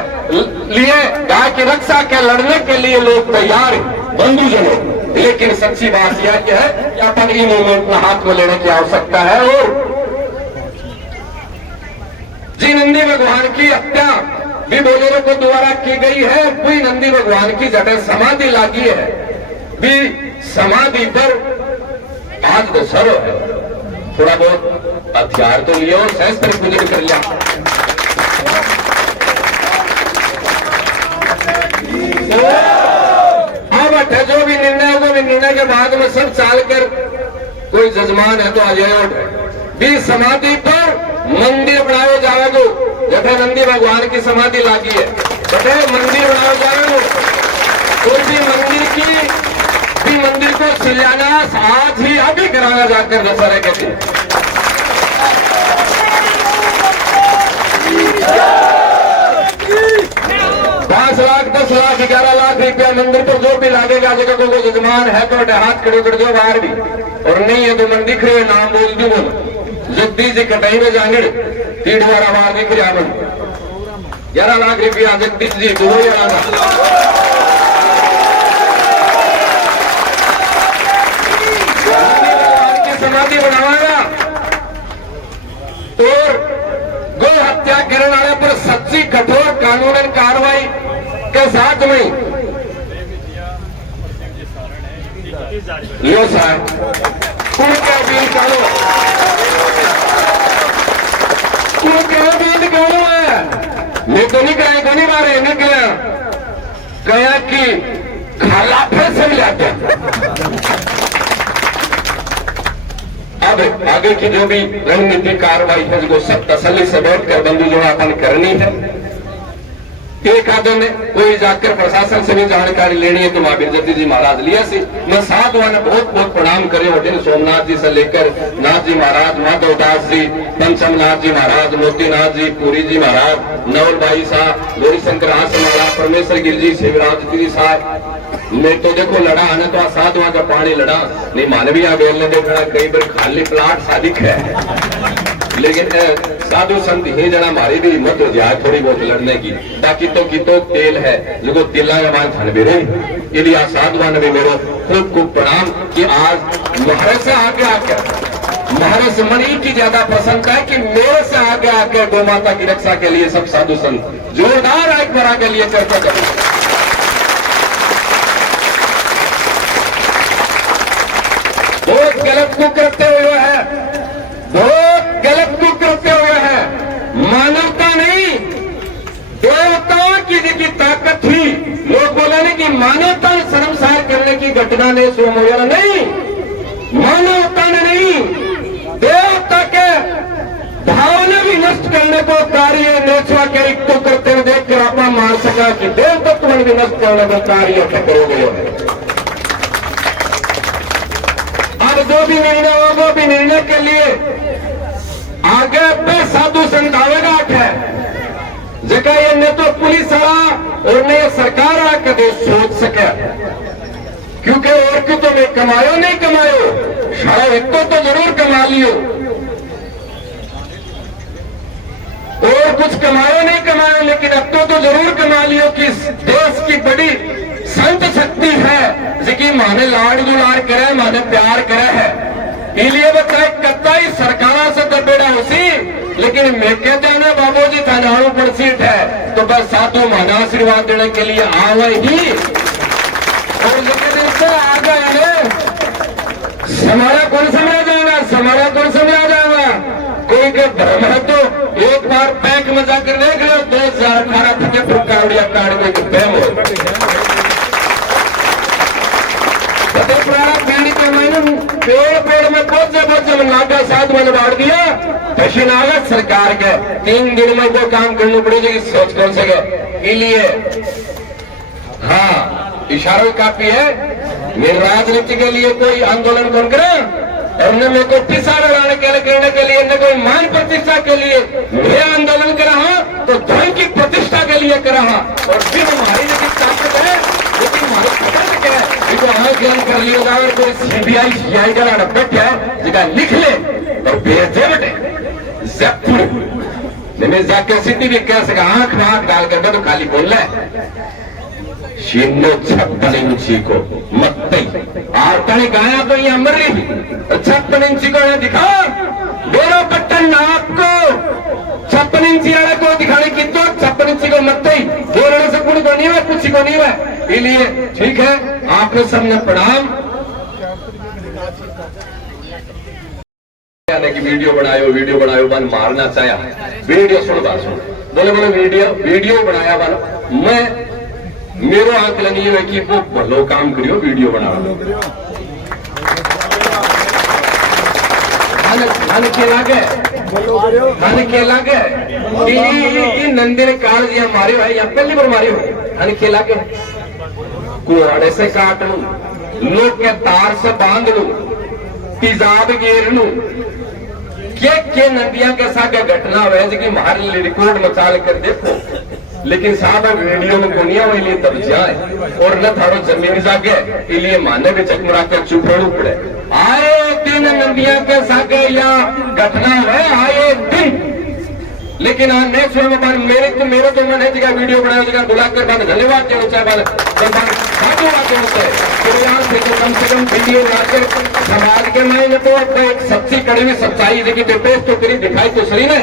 लिए गाय की रक्षा के लड़ने के लिए लोग तैयार हैं बंधुजनों, लेकिन सच्ची बात यह है कि अपन ई मूवमेंट में हाथ में लेने की आवश्यकता है। और जी नंदी भगवान की हत्या भी बोलेरो को द्वारा की गई है, कोई नंदी भगवान की जगह समाधि लागी है, भी समाधि पर आज तो सरो है, थोड़ा बहुत हथियार तो लियो, शस्त्र पूजन कर लिया। अब अठे जो भी निर्णय होगा, निर्णय के बाद में सब चाल कर कोई जजमान है तो आ जाए। भी समाधि पर मंदिर बनाए जाएगो, जैसे नंदी भगवान की समाधि लागी है बटे मंदिर बनाए जाएगो, कोई भी मंदिर को शिलान्यास आज ही अभी कराया जाकर दशहरे के दिन। 5 लाख 10 लाख 11 लाख रुपया मंदिर पर जो भी लागेगा, जगह को जजमान है तो हाथ खड़े कर दो बाहर भी, और नहीं है तो मन दिख रही है नाम बोल दू बोलो जगदीश जी कटाई में जांगड़ 3 बार आवाज दिख रहा है 11 लाख रुपया जगदीश जी दो समाधि बनावागा। और गौ हत्या करने वाले पर सच्ची कठोर कानूनन कार्रवाई के साथ में लियो साहब कुल के बीन करो कुल के बीन करो है मैं तो नहीं कहे कोनी मारे निकले कहा कि खाला फिर से मिलाते अब आगे की जो भी रणनीति कार्रवाई है जो सब तसल्ली से बैठकर बंधु जोड़ापन करनी है। एक आदमी ने कोई जाकर प्रशासन से भी जानकारी लेनी है तो महावीर जति जी महाराज लिया सी मैं साधुआ ने बहुत बहुत प्रणाम करे होते सोमनाथ जी से लेकर नाथ जी महाराज माधवदास जी पंचमनाथ जी महाराज मोतीनाथ जी पुरी जी महाराज नवल भाई साहब गौरी शंकर आसन महाराज परमेश्वर गिर जी शिवराज जी साहब मैं तो देखो लड़ा आने तो साधुआ का पानी लड़ा नहीं मानवीय बेल ने देखा कई बार खाली प्लाट सादिक है लेकिन साधु संत ही जना हमारी भी हिम्मत हो जाए थोड़ी बहुत लड़ने की बाकी तो तेल है जो तिला मान थान भी रही यदि आज साधुआ ने भी मेरे खूब खूब प्रणाम कि आज महाराज से आगे आकर महाराज से मणि की ज्यादा प्रसन्नता है कि मेरे से आगे आकर गौ माता की रक्षा के लिए सब साधु संत जोरदार एक बरा के लिए चर्चा करें। बहुत गलत को करते हुए है बहुत गलत को करते हुए है मानवता नहीं देवताओं की ताकत थी लोग बोले ना कि मानवता शर्मसार करने की घटना ने सोमोया नहीं मानवता ने नहीं देवता के भावना भी नष्ट करने को कार्य नेचवा के एक तो करते हुए देखकर आप मान सका कि देव तत्व भी नष्ट करने को कार्य करोगे अब जो भी निर्णय हो वो भी निर्णय के लिए आगे पे साधु संत आवेगा है जगह ये न तो पुलिस वाला और न सरकार वाला कदे सोच सके क्योंकि और क्यों तो मैं कमायो नहीं कमायो शायद एक तो जरूर कमा लियो और कुछ कमायो नहीं कमायो लेकिन अब तो जरूर कमा लियो कि देश की बड़ी संत शक्ति है जिसकी माने लाड दुलार करे माने प्यार करे है इसलिए बताए कत्ताई सरकार से दबेड़ा उसी लेकिन मैं कहते हैं बाबू जी थानाड़ू पर सीट है तो बस साधु माना आशीर्वाद देने के लिए आवे ही और लेकिन इससे आगे समारा कौन समझा जाएगा समारा कौन समझा जाएगा कोई के धर्म है तो एक बार पैक में जाकर देख लो 2018 तक कावड़िया कार्ड में बैम हो पीढ़ी के महीने पेड़ में बहुत जब नागा साधु मैंने बांट दिया पशुनागत सरकार के 3 दिन में वो काम करना पड़ेगा कि सोच कौन सके इसलिए हाँ इशारा काफी है मेरे राजनीति के लिए कोई आंदोलन कौन करे और न मैं कोई पिसा लड़ाने के लिए करने के लिए न कोई मान प्रतिष्ठा के लिए मैं आंदोलन कर रहा तो धर्म की प्रतिष्ठा के लिए कर रहा और फिर हमारी जो ताकत है लेकिन हमारी ताकत है ज्ञान कर लियो अगर कोई सीबीआई सीआई का बैठ है जगह लिख ले और भेज दे बेटे जयपुर मैं जाके सीधी भी कह सका आंख में आंख डाल कर तो खाली बोल रहा शीनो 56 इंची को मत आरतने गाया तो ये अमर रही 56 इंची को दिखा मेरा बटन आपको 56 इंची वाले को दिखाने की तो 56 इंची को मत बोलने से कुछ को नहीं है कुछ को नहीं है इसलिए ठीक है आपने सबने प्रणाम की वीडियो बनायो बन मारना चाहा वीडियो सुन बात सुन बोले वीडियो बनाया बन मैं मेरो आंकलन ये है कि वो भलो काम करियो वीडियो बना के लागे नंदे काल जी मारे है या पहली बार मारे हो के लागे कुआड़े से काट लू लोग के तार से बांध लू तेजाब घेर लू के नदियां के साथ घटना हुआ है कि मारे रिकॉर्ड मचाल कर देखो लेकिन साहब वीडियो में दुनिया में लिए दब जाए और न थारो जमीन जागे इसलिए माने भी चकमरा कर चुप रहना पड़े आए दिन नदियां के सागे या घटना है आए दिन लेकिन मेरे तो मन है जगह वीडियो बनाया जगह बुलाकर बाद धन्यवाद देना चाहे कम से कम वीडियो लाकर समाज के मैंने तो एक सच्ची कड़ी हुई सच्चाई देखी पेश तो करी दिखाई तो सही ने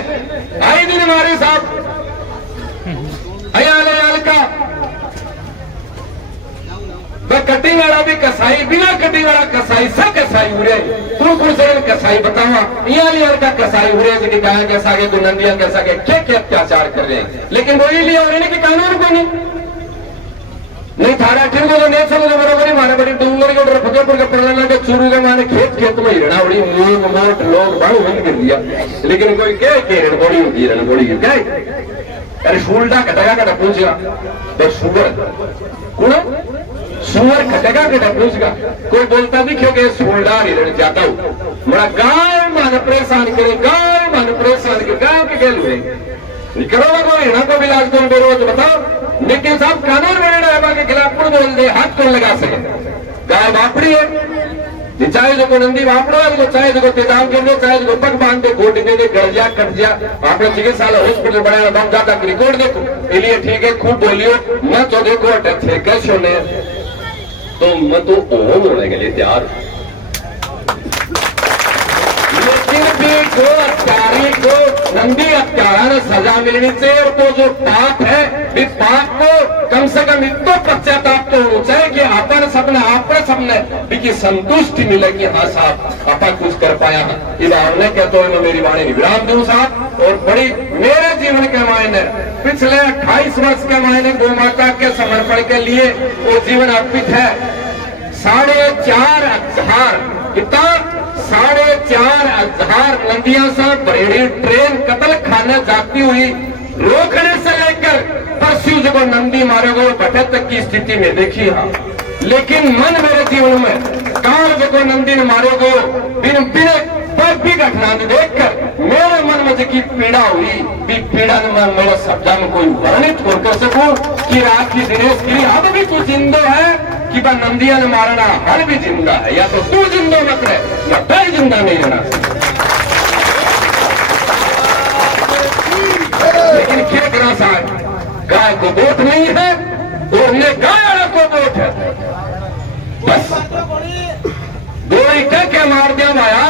आए दिन हमारे साथ अयाल का कटिंग वाला भी कसाई, बिना कटिंग वाला कसाई, सब कसाई उड़े। कुण से कसाई बतावा, यहाँ का कसाई उड़े कि गाय कैसा के तो नंदिया कैसा के क्या अत्याचार कर रहे हैं। लेकिन वही लिया हो रहे कि कानून को नहीं थारा ठीक हो नहीं समझ बरोबर ही मारे बड़ी डूंगर के उधर फतेहपुर के पड़ने के चूरू के मारे खेत में हिरणा उड़ी मूंग मोट लोग बड़ू बंद कर दिया। लेकिन कोई कह रणबोड़ी होती रणबोड़ी क्या अरे शूलडा कटेगा कटा पूछेगा तो सुगर कौन सुअर खटेगा कटा पूछेगा। कोई बोलता भी क्यों कि शूलडा हिरण जाता हूँ बड़ा गाय मन परेशान करे, गाय मन परेशान करे, गाय के खेल हुए करोगा कोई हिरणा को भी लाज तुम बेरोज बताओ। लेकिन साहब कानून बनाने के खिलाफ कौन बोल दे, हाथ कौन लगा सके। गाय बापड़ी है, चाहे जो नंदी बापड़ो है, चाहे जो तेजाब कर दे, चाहे जो पग बांध दे, गोट दे दे, गड़ जा कट जा, आपने चिकित्सा हॉस्पिटल बनाया बम जाता रिकॉर्ड देखो इसलिए ठीक है खूब बोलियो मैं तो देखो थे कैसे होने तो मैं तो ओम होने के लिए तैयार। लेकिन भी जो हत्यारी को नंदी हत्यारा सजा मिलनी चाहिए और तो जो पाप है भी पाप को कम से कम इतना पश्चाताप तो होना चाहिए कि अपन सबने की संतुष्टि मिले कि हाँ साहब अपन कुछ कर पाया है। इस भावना कहते हुए मैं मेरी वाणी विराम दूं साहब। और बड़ी मेरे जीवन के मायने पिछले 28 वर्ष के मायने गौ माता के समर्पण के लिए वो जीवन अर्पित है। 4,500 कितना 4,500 नंदिया से बरेड़ी ट्रेन कत्ल खाने जाती हुई रोकने से लेकर परसों जो नंदी मारे गए भटे तक की स्थिति में देखी हाँ। लेकिन मन मेरे जीवन में काल जो नंदी ने मारे गए बिन बिन पर भी घटना देखकर मेरे मन में की पीड़ा हुई भी पीड़ा ने मैं मेरे शब्द में कोई वर्णित कर सकूं कि राखी दिनेश गिरी अब भी तू जिंदो है कि बा नंदिया ने मारना हर भी जिंदा है, या तो तू जिंदो मत रहे या मैं जिंदा नहीं रहना। लेकिन क्या करा साहब, गाय को वोट नहीं है और ने गाय को वोट है। बस गोली क्या मार दिया माया,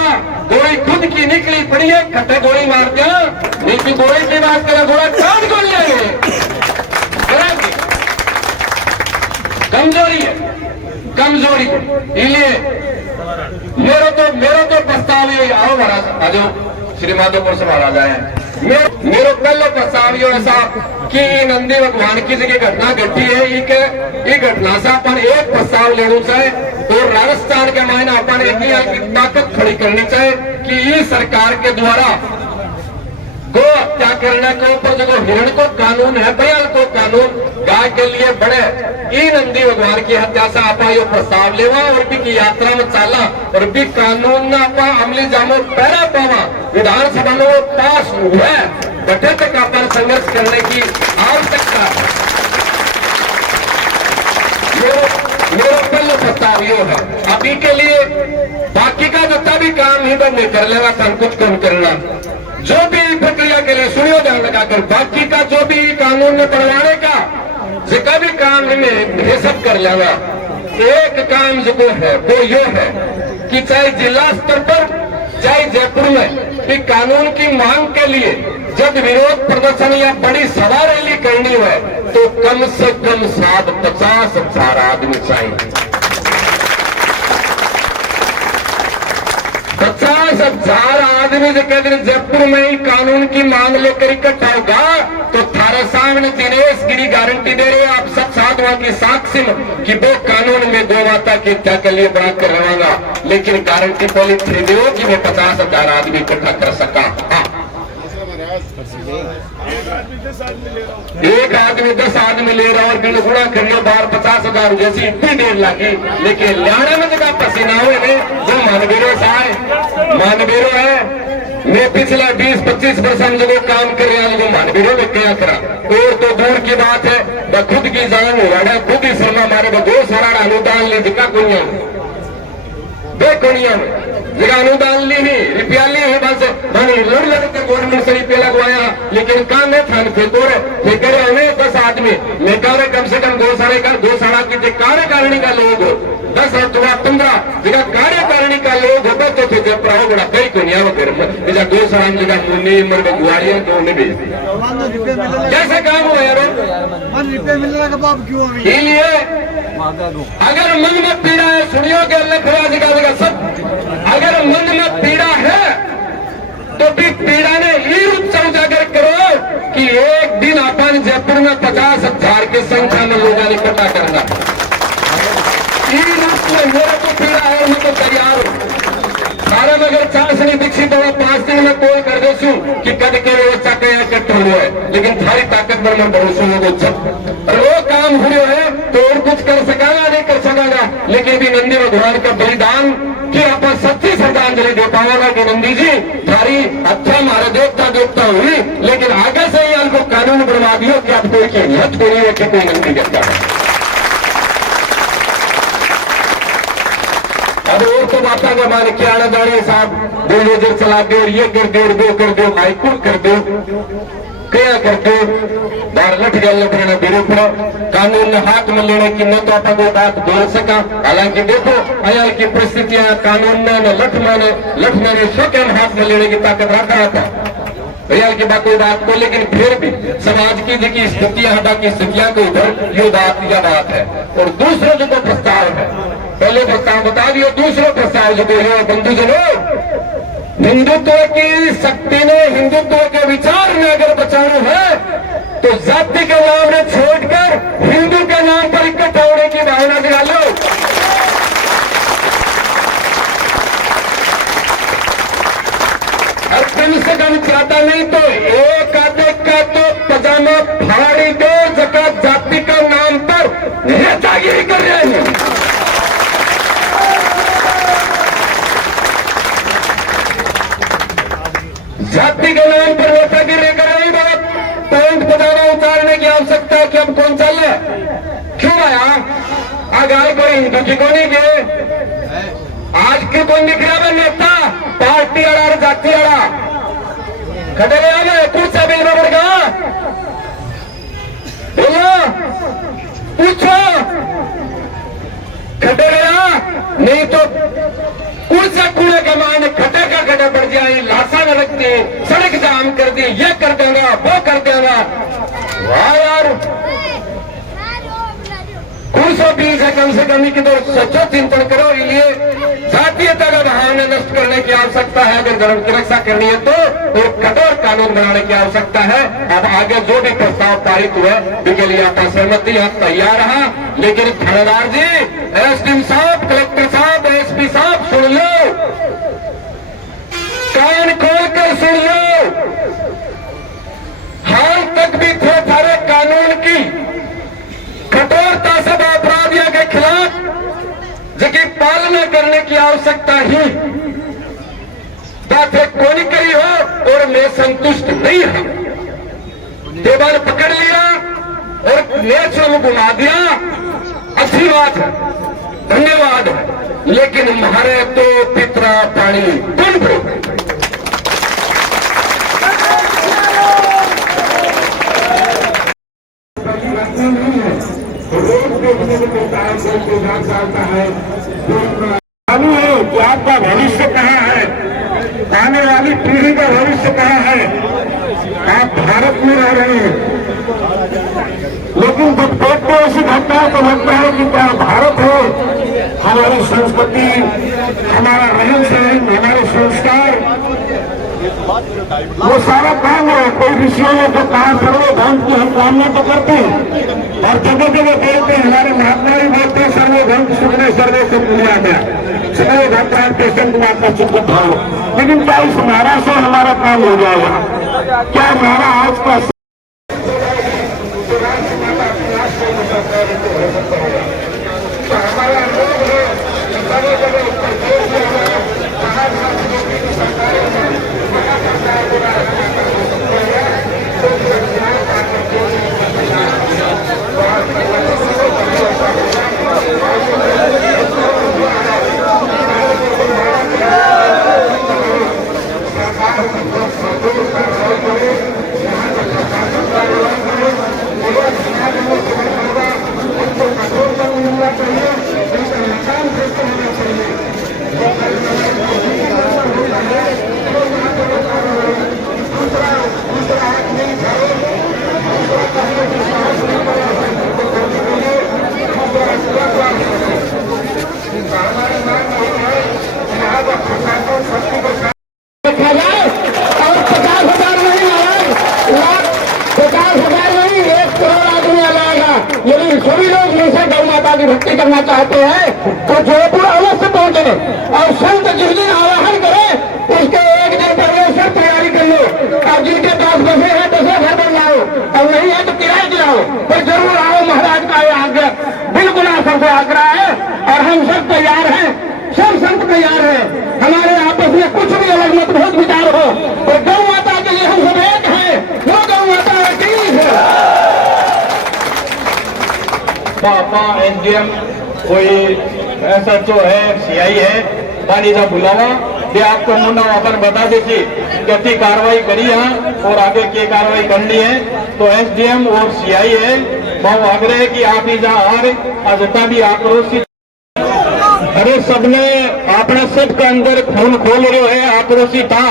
गोली खुद की निकली पड़ी है, खट्टे गोली मार दिया नहीं तो गोली की बात करे गोला चार गोली आएंगे। कमजोरी है, कमजोरी इसलिए मेरा तो प्रस्ताव ये आओ महाराज आ जाओ श्री माधोपुर से महाराज आए मेरे पहले प्रस्ताव ये ऐसा कि नंदी भगवान की जगह घटना घटी है ये घटना से अपन एक प्रस्ताव लेना चाहिए और राजस्थान के मायने अपन एक ताकत खड़ी करनी चाहिए कि ये सरकार के द्वारा गो हत्या करने के ऊपर जो हिरण को कानून है, बयाल को कानून गाय के लिए बढ़े। ई नंदी भगवान की हत्या से आपा यो प्रस्ताव लेवा और भी की यात्रा में चाला और भी कानून ना आपा अमली जामो पहला पावा विधानसभा में वो पास हुआ बटे तक अपन संघर्ष करने की आवश्यकता है। मेरा पहले प्रस्ताव यो है अभी के लिए बाकी का जितना भी काम ही बंद नहीं कर लेगा सब कुछ कम करना जो भी प्रक्रिया के लिए सुनियो ध्यान लगाकर बाकी का जो भी कानून में पढ़वाने का जितना भी काम इन्हें ये सब कर लेगा। एक काम जो है वो ये है कि चाहे जिला स्तर पर चाहे जयपुर में कि कानून की मांग के लिए जब विरोध प्रदर्शन या बड़ी सभा रैली करनी है तो कम से कम 50,000 आदमी चाहिए। 50,000 आदमी जो कहते हैं जयपुर में ही कानून की मांग लेकर इकट्ठा होगा तो थारे सामने दिनेश गिरी गारंटी दे रहे हैं आप सब साथ वहां की साक्षी में कि वो कानून में गौ माता की हत्या के लिए बात करवाऊंगा। लेकिन गारंटी पॉलिस दे दो कि मैं 50,000 आदमी इकट्ठा कर सका। एक आदमी 10 आदमी ले रहा और बिल गुणा करने बाहर 50,000 जैसी इतनी देर लगी। लेकिन ल्याणे में जगह पसीना हुए ने जो मानवीरों से आए मानवीरों है मैं पिछले 20-25 वर्ष हम जो काम कर रहे हैं मानवीरों में क्या करा और तो दूर की बात है वह खुद की जान हो खुद ही शर्मा मारे वो 2 सारा अनुदान ली दिखा कुनिया बेकुनिया में जगह अनुदान ली ही रुपया ली है बस मैंने लड़ के गवर्नमेंट से रुपया लगवाया लेकिन काम नहीं था फिर हमें 10 आदमी मैं कह रहे कम से कम गौशाला की कार्यकारिणी का लोग हो 10 अथवा 15 जगह कार्यकारिणी का लोग होगा तो फिर बड़ा कई कुनिया बेगूसराय में जगह मुन्नी मर गुआड़िया तो उन्हें भेज दिया। कैसे काम हुआ यार? इसलिए अगर मन में पीड़ा है, सुनियो के अल्लाह फिर जगह सब, अगर मन में पीड़ा है तो भी पीड़ा ने ये रूप से उजागर करो कि एक दिन अपन जयपुर में 50,000 की संख्या में लोगों इकट्ठा करना। ये रूप में मेरे को पीड़ा है, मैं तो तैयार हूं। सारा में अगर चांस नहीं दीक्षित हो 5 दिन में कॉल कर देसू कि कद के व्यवस्था कया इकट्ठा हुआ है, लेकिन थारी ताकत पर मैं भरोसा होगा वो काम हुए है तो और कुछ कर सकागा नहीं कर सकागा, लेकिन भी नंदी भगवान का बलिदान कि आप सच्ची श्रद्धांजलि दे पाएगा कि नंदी जी थारी अच्छा हमारे देवता हुई, लेकिन आगे से ही आपको कानून बनवा दियो कि आप कोई की हिम्मत कोई है कि कोई नंदी करता है। अब और तो बाता का मान क्या आना जाने साहब बुलडोजर चला दो और ये कर दो और वो कर दो, हाईकोर्ट कर दो, क्या कर दो, बार लट गया लटना विरूपण कानून ने हाथ में लेने की न तो आप कोई बात बोल सका। हालांकि देखो अयाल की परिस्थितियां कानून ने लठ मैंने स्वयं हाथ में लेने की ताकत रख रहा था अयाल की बात कोई बात को, लेकिन फिर भी समाज की जो स्थितियां हटा की स्थितियां को उधर ये बात है। और दूसरा जो प्रस्ताव है, पहले प्रस्ताव बता दियो, दूसरा प्रस्ताव जो है बंधुजनों, हिंदुत्व की शक्ति ने हिंदुत्व के विचार में अगर बचाना है तो जाति के नाम ने छोड़कर हिंदू के नाम पर इकट्ठा होने की भावना दिला लो। और कम से कम ज्यादा नहीं तो एक आधे का तो पजामा फाड़ी दो जगह जाति का नाम पर नेतागिरी कर रहे हैं। जाति के नाम पर नेतागिरी कर रही बात, पैंट पजामा उतारने की आवश्यकता है कि अब कौन चल रहा है? क्यों आया आगाई कोई हिंदू की को नहीं गए, आज क्यों कौन दिख रहा है नेता पार्टी वाला और जाति वाला खड़े गया कुछ सा बिल बढ़ गया बोलो पूछो खड़े गया नहीं तो कुछ सा कूड़े के मान खड्डे का खड्डा बढ़ जाए, लाशा न रखती, सड़क जाम कर दी, ये कर देगा वो कर देगा। वाह यार 220 है कम से कम की तो सोचो चिंतन करो। ये जातीयता का भावना नष्ट करने की आवश्यकता है, अगर धर्म की रक्षा करनी है तो एक कठोर कानून बनाने की आवश्यकता है। अब आगे जो भी प्रस्ताव पारित हुए उनके लिए आपका सहमति है तैयार रहा, लेकिन थानेदार जी, एसडीएम साहब, कलेक्टर साहब, एसपी साहब सुन लो, कान खोल कर सुन लो। हाल तक भी थे सारे कानून की कठोरता से अपराधियों के खिलाफ जिसकी पालना करने की आवश्यकता ही बात कोई करी हो और मैं संतुष्ट नहीं हूं। देवान पकड़ लिया और नेचर में घुमा दिया, अच्छी बात है, धन्यवाद है, लेकिन हमारे तो पितरा पानी बन पड़े। कि आपका भविष्य कहाँ है, आने वाली पीढ़ी का भविष्य कहाँ है। आप भारत में रह रहे हैं, लेकिन जब देखते हैं ऐसी घटना तो लगता है कि क्या भारत है, हमारी संस्कृति, हमारा रहन सहन, हमारे संस्कार, वो सारा काम है। कोई ऋषियों ने तो कहा सर्वे धर्म की हम कामना तो करते हैं और जगह जगह कहते हैं, हमारे महात्मा भी बोलते हैं सर्वे धर्म सुख में सर्वे सुख दुनिया में सर्वे धर्म का पेशेंट माता सुख भाव। लेकिन क्या इस नारा से हमारा काम हो जाएगा? क्या नारा आज का हमारा लोग है जगह जगह उत्तर प्रदेश में की भक्ति करना चाहते हैं तो जयपुर अवश्य पहुंचे और संत जिस दिन आवाहन करे उसके एक दिन पहले से तैयारी कर लो और जिनके पास बसे हैं 10 घर बनवाओ और नहीं है तो किराए दिलाओ, पर जरूर आओ। महाराज का ये आग्रह बिल्कुल आप सबसे आग्रह है और हम सब तैयार हैं, सब संत तैयार हैं। हमारे आपस में कुछ भी अलग मतभेद विचार हो और गौ माता के लिए हम सब एक हैं, वो गौ माता की है। पापा एसडीएम कोई ऐसा जो है सीआई है पानी का बुलावा ये आपको मुन्ना अपन बता देती कैसी कार्रवाई करी है और आगे की कार्रवाई करनी है। तो एसडीएम और सीआई है वो आग्रह है कि आप ही जहाँ आ रहे अजता भी आक्रोशित। अरे सबने अपने सब के अंदर खून खोल रहे है, आक्रोशित था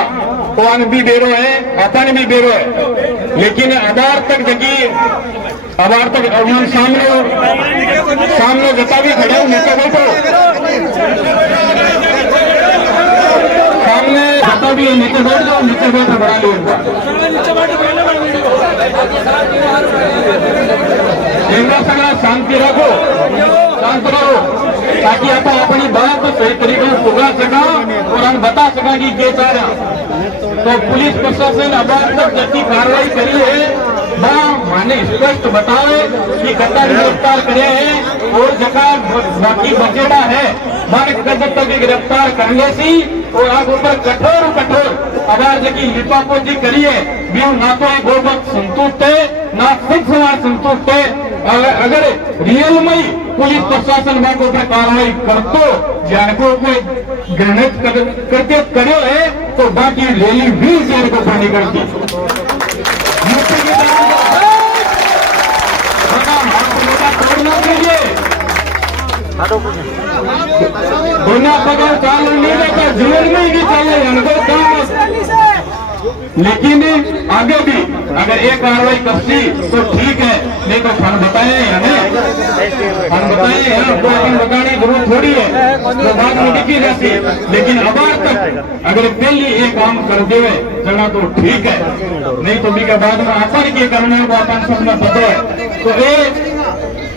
कौन भी बेरो है अपन भी बेरो है, लेकिन आधार तक जगी आधार तक अभियान सामने जता भी खड़े हो नीचे बैठो, सामने जता भी नीचे बैठ जाओ, नीचे बैठ बड़ा लोग सगळा शांति रखो, शांत रहो ताकि आप अपनी बात सही तरीके से पुगा सका और हम बता सका कि क्या चाह रहा। तो पुलिस प्रशासन अब तक जैसी कार्रवाई करी है माने स्पष्ट बताए कि कट्टा गिरफ्तार करे हैं और जगह बाकी बचेड़ा है माने कद तक गिरफ्तार करने सी और आप ऊपर कठोर आवाज की लिपापोती करी है भी ना तो गोवक्त संतुष्ट है ना सिख समाज संतुष्ट है। अगर रियल में पुलिस प्रशासन वहां ऊपर कार्रवाई करतो जिनको कोई ग्रहणित करके करे है तो बाकी रैली भी जेल को पानी करती तोड़ना चाहिए बिना पगार चालू नहीं रहता जीवन में ही चाहिए। लेकिन आगे भी अगर एक कार्रवाई करती तो ठीक है, नहीं तो फन बताए या नहीं फन बताए यहाँ तो अपन बताने की जरूरत थोड़ी है तो बात में लिखी जाती। लेकिन अब तक अगर पहले ये काम कर देवे जना तो ठीक है, नहीं तो भी के बाद में अपन के करने को अपन सबने पता है। तो ये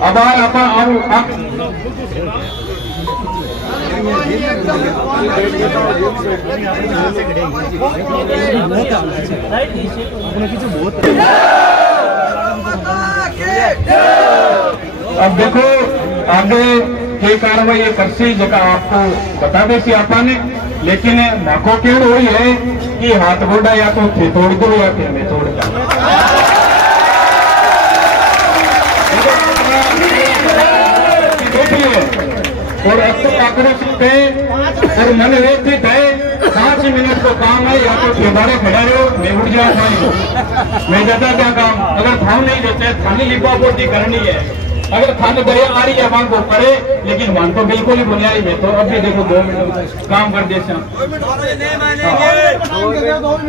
अब अब देखो आगे ये कार्रवाई ये करसी जगह आपको बता दे सी आपा ने, लेकिन नाको केड़ वही है कि हाथ गोडा या तो थे तोड़ दो या फिर मैं तोड़ दो। और अब तक आक्रोशित है और मन व्यवस्थित है 5 मिनट को काम है या तो ठेबारे खड़ा रहो मैं उठ जा मैं ज्यादा क्या काम अगर थान नहीं देते थानी लिपापोती करनी है अगर थाने दया आ रही है वहां को करे, लेकिन वहां तो बिल्कुल ही बुनियादी में तो अभी देखो 2 मिनट काम कर देते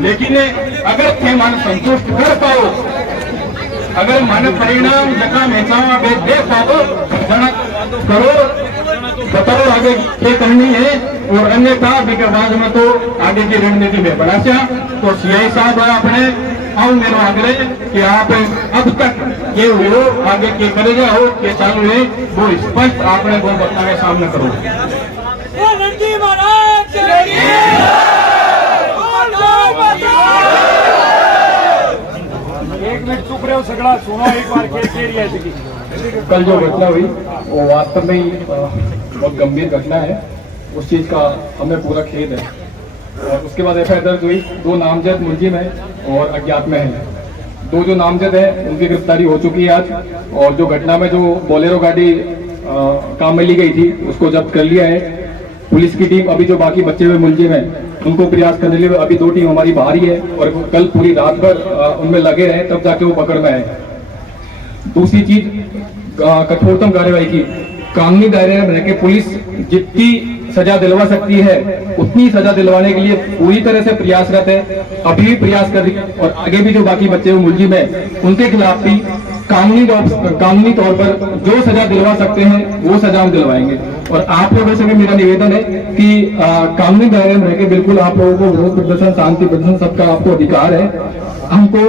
लेकिन अगर थे मन संतुष्ट कर पाओ अगर मन परिणाम जगह मेचावा दे पाओ जनक करो बताओ आगे क्या करनी है और अन्यथा के बाद में तो आगे की रणनीति में बढ़ा तो सीआई साहब अपने और मेरा आग्रह कि आप अब तक ये हो आगे के करे जाओ के चालू है वो स्पष्ट आपने वो बताने सामने करो। एक मिनट चुप रहे हो सगड़ा सुनो एक बार कल जो घटना हुई वो वास्तव में ही बहुत गंभीर घटना है, उस चीज का हमें पूरा खेद है। और उसके बाद एफआईआर दर्ज हुई, 2 नामजद मुलजिम है और अज्ञात में है। 2 जो नामजद है उनकी गिरफ्तारी हो चुकी है आज, और जो घटना में जो बोलेरो गाड़ी काम में ली गई थी उसको जब्त कर लिया है। पुलिस की टीम अभी जो बाकी बचे हुए मुलजिम है उनको प्रयास करने के लिए अभी 2 टीम हमारी बाहर ही है और कल पूरी रात भर उनमें लगे रहे तब जाके वो पकड़ में आए। दूसरी चीज कठोरतम कार्रवाई की कानूनी दायरे में रहकर पुलिस जितनी सजा दिलवा सकती है उतनी सजा दिलवाने के लिए पूरी तरह से प्रयासरत है, अभी भी प्रयास कर रही है और आगे भी जो बाकी बच्चे हुए मुलजिम है उनके खिलाफ भी कानूनी तौर पर जो सजा दिलवा सकते हैं वो सजा हम दिलवाएंगे। और आप लोगों से भी मेरा निवेदन है कि कानूनी दायरे में रहकर बिल्कुल आप लोगों को विरोध प्रदर्शन शांति प्रदर्शन सबका आपको अधिकार है। हमको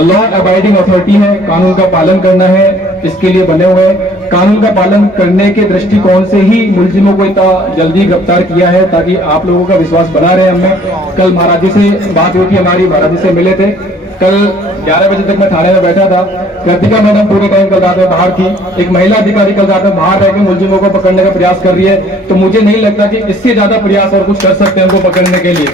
लॉ अबाइडिंग अथॉरिटी है, कानून का पालन करना है, इसके लिए बने हुए हैं। कानून का पालन करने के दृष्टिकोण से ही मुलजिमों को इतना जल्दी गिरफ्तार किया है ताकि आप लोगों का विश्वास बना रहे। हमें कल महाराज जी से बात हुई थी, हमारी महाराज जी से मिले थे। कल 11 बजे तक मैं थाने में बैठा था। कृतिका मैडम पूरे टाइम कल रात में बाहर थी। एक महिला अधिकारी कल रात में बाहर रह के मुलजिमों को पकड़ने का प्रयास कर रही है। तो मुझे नहीं लगता कि इससे ज्यादा प्रयास और कुछ कर सकते हैं उनको पकड़ने के लिए।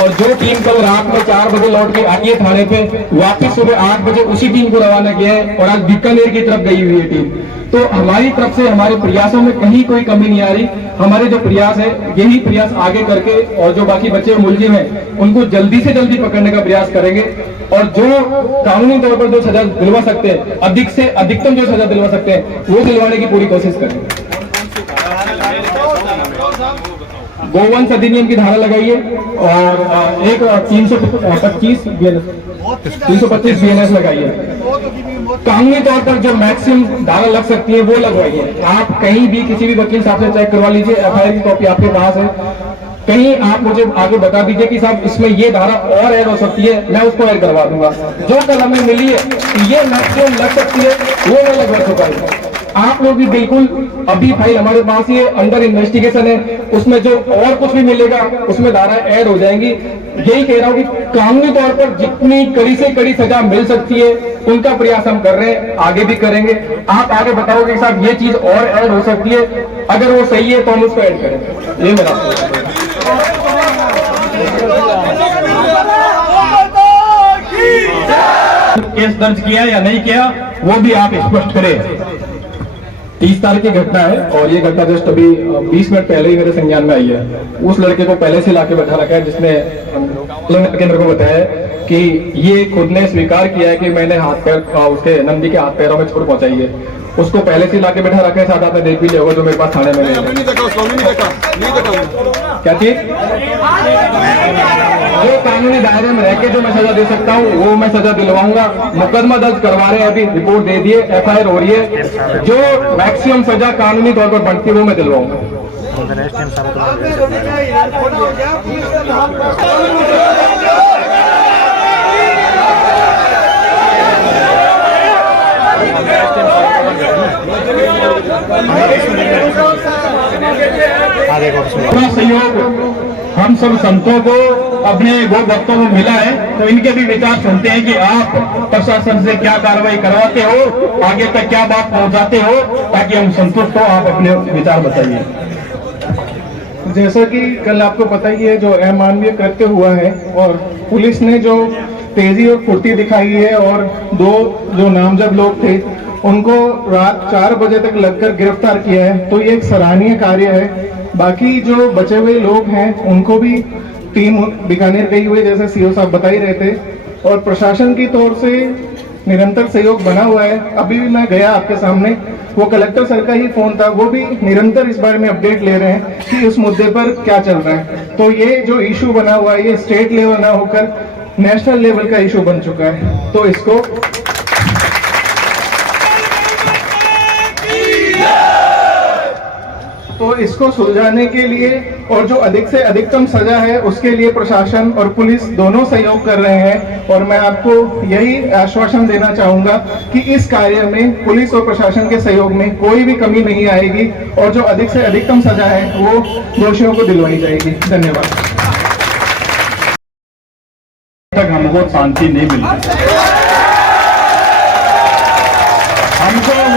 और जो टीम कल रात में 4 बजे लौट के आई है थाने पे, वापस सुबह 8 बजे उसी टीम को रवाना किया है और आज बीकानेर की तरफ गई हुई है टीम। तो हमारी तरफ से हमारे प्रयासों में कहीं कोई कमी नहीं आ रही। हमारे जो प्रयास है यही प्रयास आगे करके और जो बाकी बच्चे मुलजिम हैं उनको जल्दी से जल्दी पकड़ने का प्रयास करेंगे और जो कानूनी तौर पर जो सजा दिलवा सकते हैं, अधिक से अधिकतम जो सजा दिलवा सकते हैं वो दिलवाने की पूरी कोशिश करेंगे। गोवंश अधिनियम की धारा लगाइए और एक 325 BNS लगाइए। कानूनी तौर पर जो मैक्सिमम धारा लग सकती है वो लगवाइए। आप कहीं भी किसी भी वकील साहब से चेक करवा लीजिए, FIR की कॉपी आपके पास है। कहीं आप मुझे आगे बता दीजिए कि साहब इसमें ये धारा और ऐड हो सकती है, मैं उसको ऐड करवा दूंगा। जो कल हमें मिली है ये मैक्सिमम लग सकती है वो मैं लगवा चुका है। आप लोग भी बिल्कुल अभी फाइल हमारे पास ही अंडर इन्वेस्टिगेशन है, उसमें जो और कुछ भी मिलेगा उसमें धारा ऐड हो जाएंगी। यही कह रहा हूँ कि कानूनी तौर पर जितनी कड़ी से कड़ी सजा मिल सकती है उनका प्रयास हम कर रहे हैं, आगे भी करेंगे। आप आगे बताओगे कि साहब ये चीज और ऐड हो सकती है, अगर वो सही है तो हम उसको ऐड करेंगे। ये मेरा केस दर्ज किया या नहीं किया वो भी आप स्पष्ट करें। 30 तारीख की घटना है और ये घटना जस्ट अभी 20 मिनट पहले ही मेरे संज्ञान में आई है। उस लड़के को पहले से लाके बैठा रखा है जिसने केंद्र को बताया कि ये खुद ने स्वीकार किया है कि मैंने हाथ पैर उसके नंदी के हाथ पैरों में चोट पहुंचाई है। उसको पहले से लाके बैठा रखा है। साथ आपने देख भी लिया होगा जो मेरे पास थाने में नहीं क्या चीज जो कानूनी दायरे में रह के जो मैं सजा दे सकता हूँ वो मैं सजा दिलवाऊंगा। मुकदमा दर्ज करवा रहे हैं, अभी रिपोर्ट दे दिए, FIR हो रही है। जो मैक्सिमम सजा कानूनी तौर पर बनती है वो मैं दिलवाऊंगा। अपना सहयोग हम सब संतों को अपने गो भक्तों को मिला है, तो इनके भी विचार सुनते हैं कि आप प्रशासन से क्या कार्रवाई करवाते हो, आगे तक क्या बात पहुंचाते हो, ताकि हम संतुष्ट हो। आप अपने विचार बताइए। जैसा कि कल आपको पता ही है जो अमानवीय कृत्य हुआ है और पुलिस ने जो तेजी और फुर्ती दिखाई है और 2 जो नामजद लोग थे उनको रात 4 बजे तक लगकर गिरफ्तार किया है, तो ये एक सराहनीय कार्य है। बाकी जो बचे हुए लोग हैं उनको भी टीम बीकानेर गई हुई जैसे CO साहब बता ही रहे थे और प्रशासन की तौर से निरंतर सहयोग बना हुआ है। अभी भी मैं गया आपके सामने, वो कलेक्टर सर का ही फोन था, वो भी निरंतर इस बारे में अपडेट ले रहे हैं कि उस मुद्दे पर क्या चल रहा है। तो ये जो इशू बना हुआ है ये स्टेट लेवल ना होकर नेशनल लेवल का इशू बन चुका है। तो इसको सुलझाने के लिए और जो अधिक से अधिकतम सजा है उसके लिए प्रशासन और पुलिस दोनों सहयोग कर रहे हैं। और मैं आपको यही आश्वासन देना चाहूंगा कि इस कार्य में पुलिस और प्रशासन के सहयोग में कोई भी कमी नहीं आएगी और जो अधिक से अधिकतम सजा है वो दोषियों को दिलवाई जाएगी। धन्यवाद। तक हमको शांति नहीं मिली, हमको वो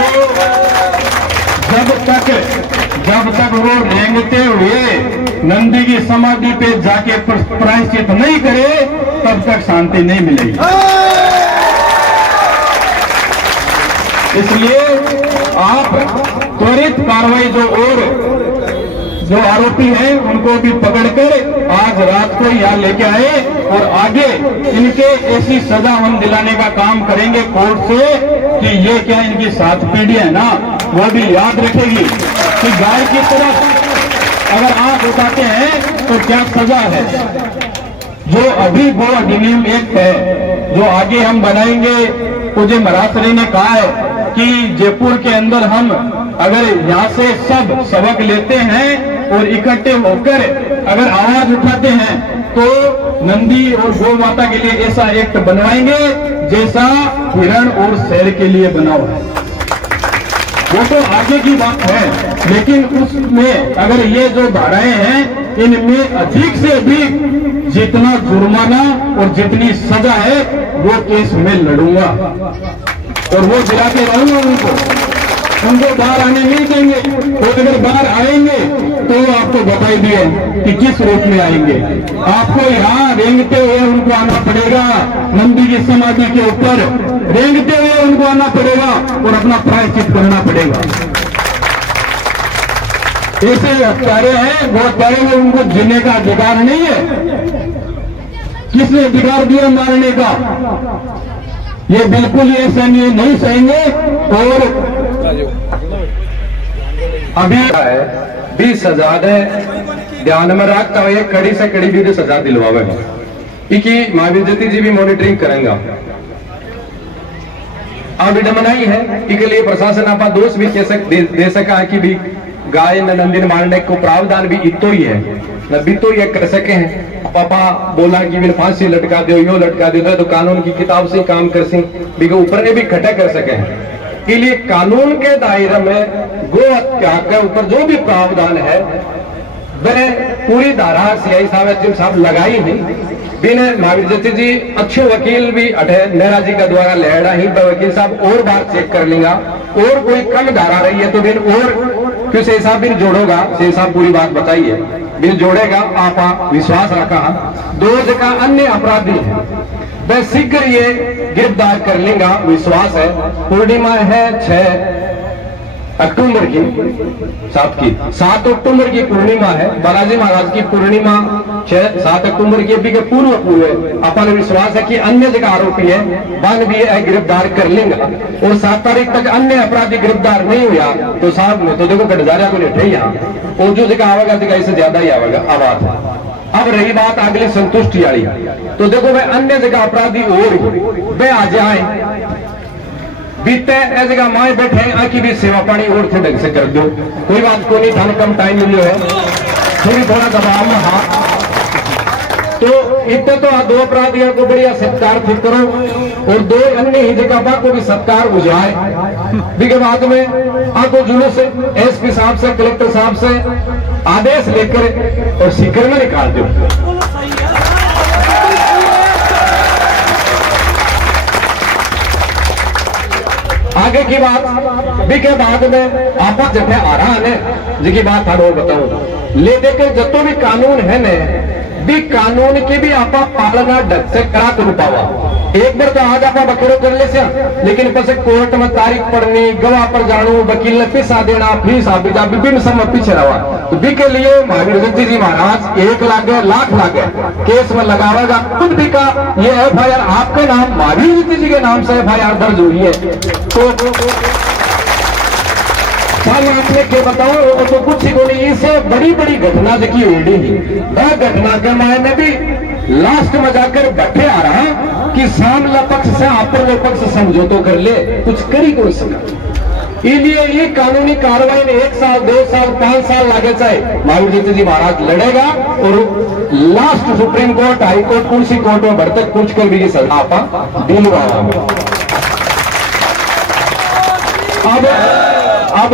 जब तक वो रेंगते हुए नंदी की समाधि पे जाके प्रायश्चित नहीं करे तब तक शांति नहीं मिलेगी। इसलिए आप त्वरित कार्रवाई जो आरोपी हैं उनको भी पकड़कर आज रात को यहाँ लेके आए और आगे इनके ऐसी सजा हम दिलाने का काम करेंगे कोर्ट से कि ये क्या इनकी 7 पीढ़ी है ना वो भी याद रखेगी कि गाय की तरफ अगर आंख उठाते हैं तो क्या सजा है। जो अभी वो अधिनियम एक्ट है जो आगे हम बनाएंगे, मुझे महाराज ने कहा है कि जयपुर के अंदर हम अगर यहाँ से सब सबक लेते हैं और इकट्ठे होकर अगर आवाज उठाते हैं तो नंदी और गौ माता के लिए ऐसा एक्ट बनवाएंगे जैसा हिरण और शेर के लिए बना हुआ है। वो तो आगे की बात है, लेकिन उसमें अगर ये जो धाराएं हैं इनमें अधिक से अधिक जितना जुर्माना और जितनी सजा है वो केस में लड़ूंगा और वो दिलाते रहूंगा उनको बाहर आने नहीं देंगे। और अगर बाहर आएंगे तो आपको बताई दिए कि किस रूप में आएंगे। आपको यहाँ रेंगते हुए उनको आना पड़ेगा, नंदी की समाधि के ऊपर रेंगते हुए उनको आना पड़ेगा और अपना प्रायश्चित करना पड़ेगा। ऐसे हत्यारे हैं, वो हत्यारे में उनको जीने का अधिकार नहीं है। किसने अधिकार दिया मारने का? ये बिल्कुल ही ऐसा नहीं सहेंगे। और अभी 20,000 ध्यान में रखता हुए कड़ी से कड़ी भी सजा दिलवावे कि महावीर जती जी भी मॉनिटरिंग करेंगे। अब विडम्बनाई है इसके लिए प्रशासन आपा दोष भी दे सका है कि भी गाय नंदिन मारने को प्रावधान भी इतो ही है न भी तो ये कर सके हैं। पापा बोला कि बिन फांसी लटका दो, यो लटका दो, तो कानून की किताब से काम कर सी भी ऊपर ने भी खड़ा कर सके हैं। के लिए कानून के दायरे में गो हत्या के ऊपर जो भी प्रावधान है वह पूरी धारा सीआई साहब लगाई नहीं। बिन महावीर जती जी अच्छे वकील भी अठे नेहरा जी का द्वारा लहरा ही वकील साहब और बार चेक कर लेगा और कोई कम धारा रही है तो बिन और क्यों से साहब बिन जोड़ोगा, से साहब पूरी बात बताइए बिन जोड़ेगा। आप विश्वास रखा 2 जगह अन्य अपराधी है वह शीघ्र ये गिरफ्तार कर लेगा, विश्वास है। पूर्णिमा है 6 अक्टूबर की 7 अक्टूबर की पूर्णिमा है। बालाजी महाराज की पूर्णिमा 7 अक्टूबर की अभी के पूर्व अपन विश्वास है कि अन्य जगह आरोपी है वन भी गिरफ्तार कर लेंगे। और 7 तारीख तक अन्य अपराधी गिरफ्तार नहीं हुआ तो साहब में तो देखो गठजारिया को लेटे यहाँ और जो जगह आवेगा जगह इससे ज्यादा ही आवेगा आवाज। अब रही बात अगली संतुष्टि वाली, तो देखो वह अन्य जगह अपराधी और वे आ जाए बीते ऐसे जगह माए बैठे आकी भी सेवा पानी और थे ढंग से कर दो, कोई बात को नहीं, थाने कम टाइम मिलो है थोड़ा दबाव में। हाँ तो इतने तो 2 अपराधियों को बढ़िया सत्कार फिर करो और 2 अन्य ही जगह को भी सत्कार बुझाए। के बाद में आपको जुलूस से एसपी साहब से कलेक्टर साहब से आदेश लेकर और सीकर में निकाल दो। आगे की बात भी के बाद में आपा जठे आ रहा है जिसकी बात था और बताऊं ले देकर जतो भी कानून है ने भी कानून की भी आपा पालना ढंग से करा तो पावा। एक बार तो आज आपा बखेड़ो कर ले से लेकिन पसे कोर्ट में तारीख पढ़नी, गवाह पर जानो, वकील ने पैसा देना, फीस आबिदा विभिन्न समय पीछे रहा। तो भी के लिए महावीर जती जी महाराज 1 लाख लागे केस में लगावेगा खुद भी का ये एफआईआर आपके नाम महावीर जती जी के नाम से एफआईआर दर्ज हुई है। तो साल आपने क्या बताओ तो कुछ ही बोली इससे बड़ी घटना देखी हुई वह घटना के मायने भी लास्ट में जाकर बैठे आ रहा कि सामला पक्ष से अपर पक्ष समझौतो कर ले, कुछ करी कोई सका। इसलिए ये कानूनी कार्रवाई में 1 साल 2 साल 5 साल लगे चाहे महावीर जती जी महाराज लड़ेगा और last supreme court high court कुर्सी कोर्ट में बढ़ तक पूछ कर भी ये सजा आपा दिलवाया। अब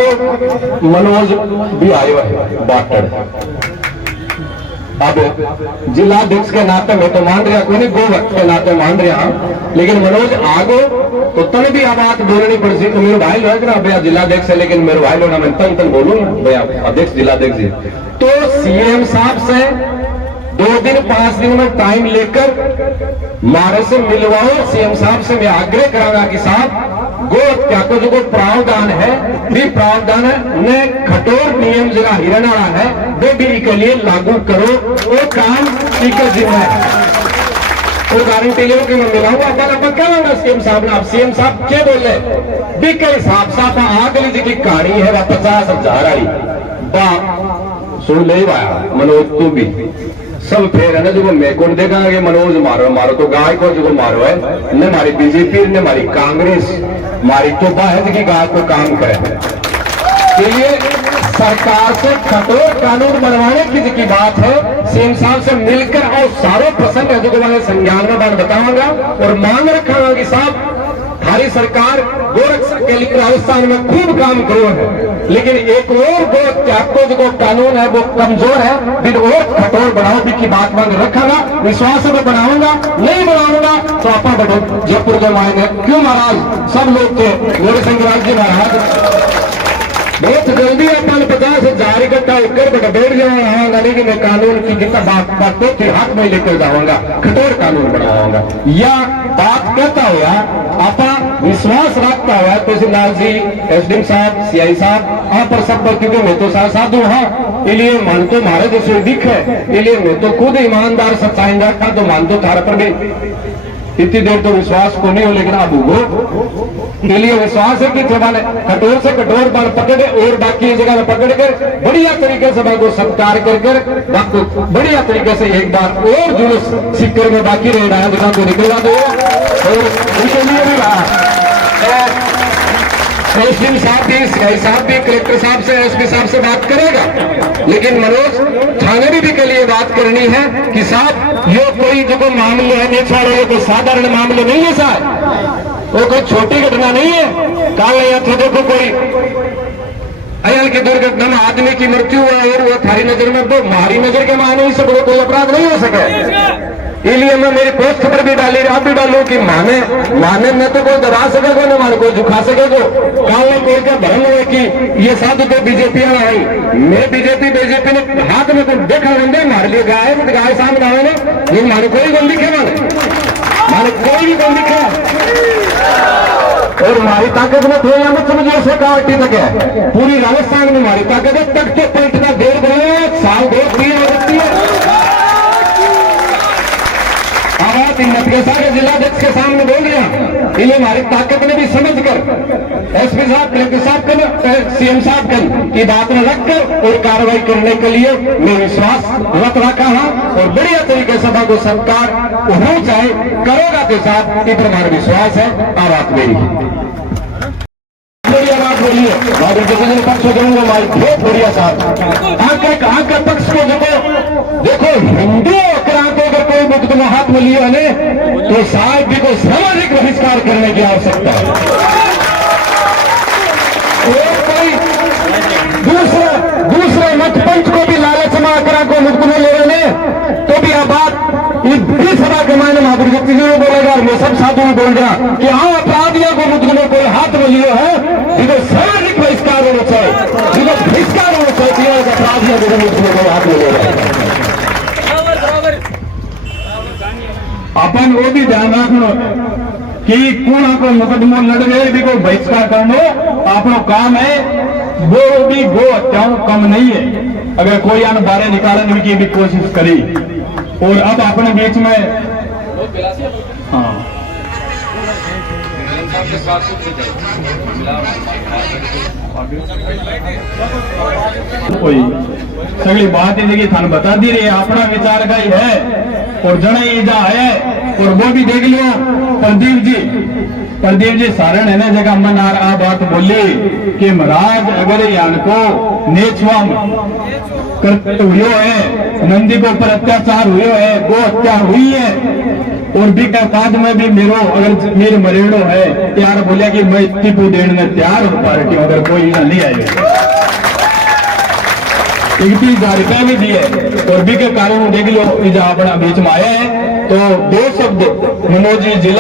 मनोज भी आयो है बाटर। अब जिलाध्यक्ष के नाते मैं तो मान रहा कोई नहीं, गोवक्त के नाते मान रहा हूं, लेकिन मनोज आगो तो तन भी बात बोलनी पड़ सी। तो मेरे भाई लोग ना भैया जिलाध्यक्ष है लेकिन मेरे भाई लोग ना मैं तन बोलूंगा भैया अध्यक्ष जिलाध्यक्ष जी। तो सीएम साहब से 2 दिन 5 दिन में टाइम लेकर मारे से मिलवाओ। सीएम साहब से मैं आग्रह करांगा कि साहब गो हत्या को जो प्रावधान है भी प्रावधान ने कठोर नियम जगह हिरनाड़ा है वे भी के लिए लागू करो। वो काम जिम्मा है वो गारंटी ले कि मैं मिलाऊंगा। अपन क्या होगा सीएम साहब ने? आप सीएम साहब क्या बोले भी के हिसाब साहब आगली जी की कहानी है 50,000 आई बा सुन ले मनोज तू भी सब फेर है ना जो मैं कौन देगा कि मनोज मारो तो गाय को जो मारो है न हमारी बीजेपी ने हमारी कांग्रेस हमारी चोपा है कि गाय को काम करे। इसलिए सरकार से कठोर कानून बनवाने की बात है, सीएम साहब से मिलकर और सारे प्रसंग है जो मैंने संज्ञान में बात बताऊंगा और मांग रखा कि साहब हमारी सरकार गोरक्षा के लिए राजस्थान में खूब काम करो है, लेकिन एक और जो कानून है वो कमजोर है, फिर और कठोर बढ़ाओ की बात मांग रखा विश्वास में बनाऊंगा, नहीं बनाऊंगा तो आपा बढ़ो जयपुर के मायने क्यों महाराज सब लोग थे गोरे सिंह जी महाराज बहुत जल्दी अपन 50,000 इकट्ठा होकर बैठ जाऊंगा, लेकिन मैं कानून की जितना बातों के हाथ में लेकर जाऊंगा, कठोर कानून बनाऊंगा। या बात कहता हुआ आपा विश्वास रखता हुआ तहसीलदार जी, एसडीएम साहब, सीआई साहब आप पर सब पर, क्योंकि मैं तो साधु हाँ, इसलिए मान तो हमारे जैसे दिख है, इसलिए मैं तो खुद ईमानदार सच्चाई रखा तो मान तो थारा पर भी इतनी देर तो विश्वास को नहीं हो, लेकिन अब वो लिए विश्वास है कि जमाने कठोर से कठोर बार पकड़े और बाकी जगह में पकड़ कर बढ़िया तरीके से को सत्कार कर बढ़िया तरीके से एक बार और जुलूस सिक्कर में बाकी रह रहा है जगह को निकलवा दो। और उनके लिए भी रहा एसडीएम साहब भी, सीआई साहब भी, कलेक्टर साहब से, एसपी साहब से बात करेगा, लेकिन मनोज थाने भी के लिए बात करनी है कि साहब ये कोई जो मामले है नहीं छोड़ो, कोई साधारण मामले नहीं है साहब, वो कोई छोटी घटना नहीं है। कल या तो देखो कोई अयल की दुर्घटना में आदमी की मृत्यु हुआ और वो थारी नजर में, तो हमारी नजर के माने ही सब कोई अपराध नहीं हो सके, इसलिए मैं मेरी पोस्ट पर भी डाली, आप भी डालू कि माने न तो कोई दबा सकेगा न माने कोई झुका सकेगा। काल ने कोई का भ्रम हुआ कि ये साधु तो बीजेपी आई, मैं बीजेपी ने हाथ में कुछ देखा बंदे मार लिए गाय गाय सामने आए ना, ये मारे कोई गल दिखे माने कोई भी गल दिखे और हमारी ताकत में थे या मत समझिए से पार्टी तक है, पूरी राजस्थान में हमारी ताकत है, तक के पलटना 1.5 साल 2-3 हो सकती है। के जिलाध्यक्ष के सामने बोल रहा, इसलिए हमारी ताकत ने भी समझकर एसपी साहब, कलेक्टर साहब कर, सीएम साहब कर की बात में रखकर और कार्रवाई करने के लिए मैं विश्वास रख रखा हूं और बढ़िया तरीके से को सरकार हो चाहे करेगा के साथ, इस पर हमारा विश्वास है। बात मेरी बढ़िया बात बोलिए, पक्ष हो जाऊंगा हमारी बहुत बढ़िया साहब आके पक्ष को देखो हिंदू को अगर कोई मुकदमा हाथ में लिया है तो साहब भी को सामाजिक बहिष्कार करने की आवश्यकता है। और कोई दूसरे मत पंच को भी लालच में आकर को मुकदमा ले रहे तो भी यह बात इस सभा के मायने महापुरुष जी बोलेगा और मैं सब साधु में बोल रहा कि हाँ अपराधियों को मुकदमे कोई हाथ में लिया है, जिनको सामाजिक बहिष्कार होना चाहिए, जिनको बहिष्कार होना चाहिए, अपराधियों को मुकदमे कोई हाथ में ले रहा है। अपन वो भी ध्यान रखना कि कौन को मुकदमा लड़ गए भी को बहिष्कार करनो अपना काम है, वो भी गो हत्याओं कम नहीं है। अगर कोई आने बारे निकालने की भी कोशिश करी और अब अपने बीच में हाँ कोई सगली बात है थान बता दी रही है, अपना विचार का ही है और जने ईजा है और वो भी देख लियो प्रदीप जी सारण है ना जगह मन आ बात बोली कि महाराज अगर यान को नेचवा करते हुए है, नंदी के ऊपर अत्याचार हुए है, गो हत्या हुई है और भी बाद में भी मेरो अगर मेरे मरेड़ो है त्यार बोलिया कि मैं इस्तीफा देने में तैयार हूं पार्टी, अगर कोई नहीं आएगा 31,000 रुपए भी दिए और भी के कारण देख लो अपना बीच में आया है। तो 2 शब्द मनोज जी जिला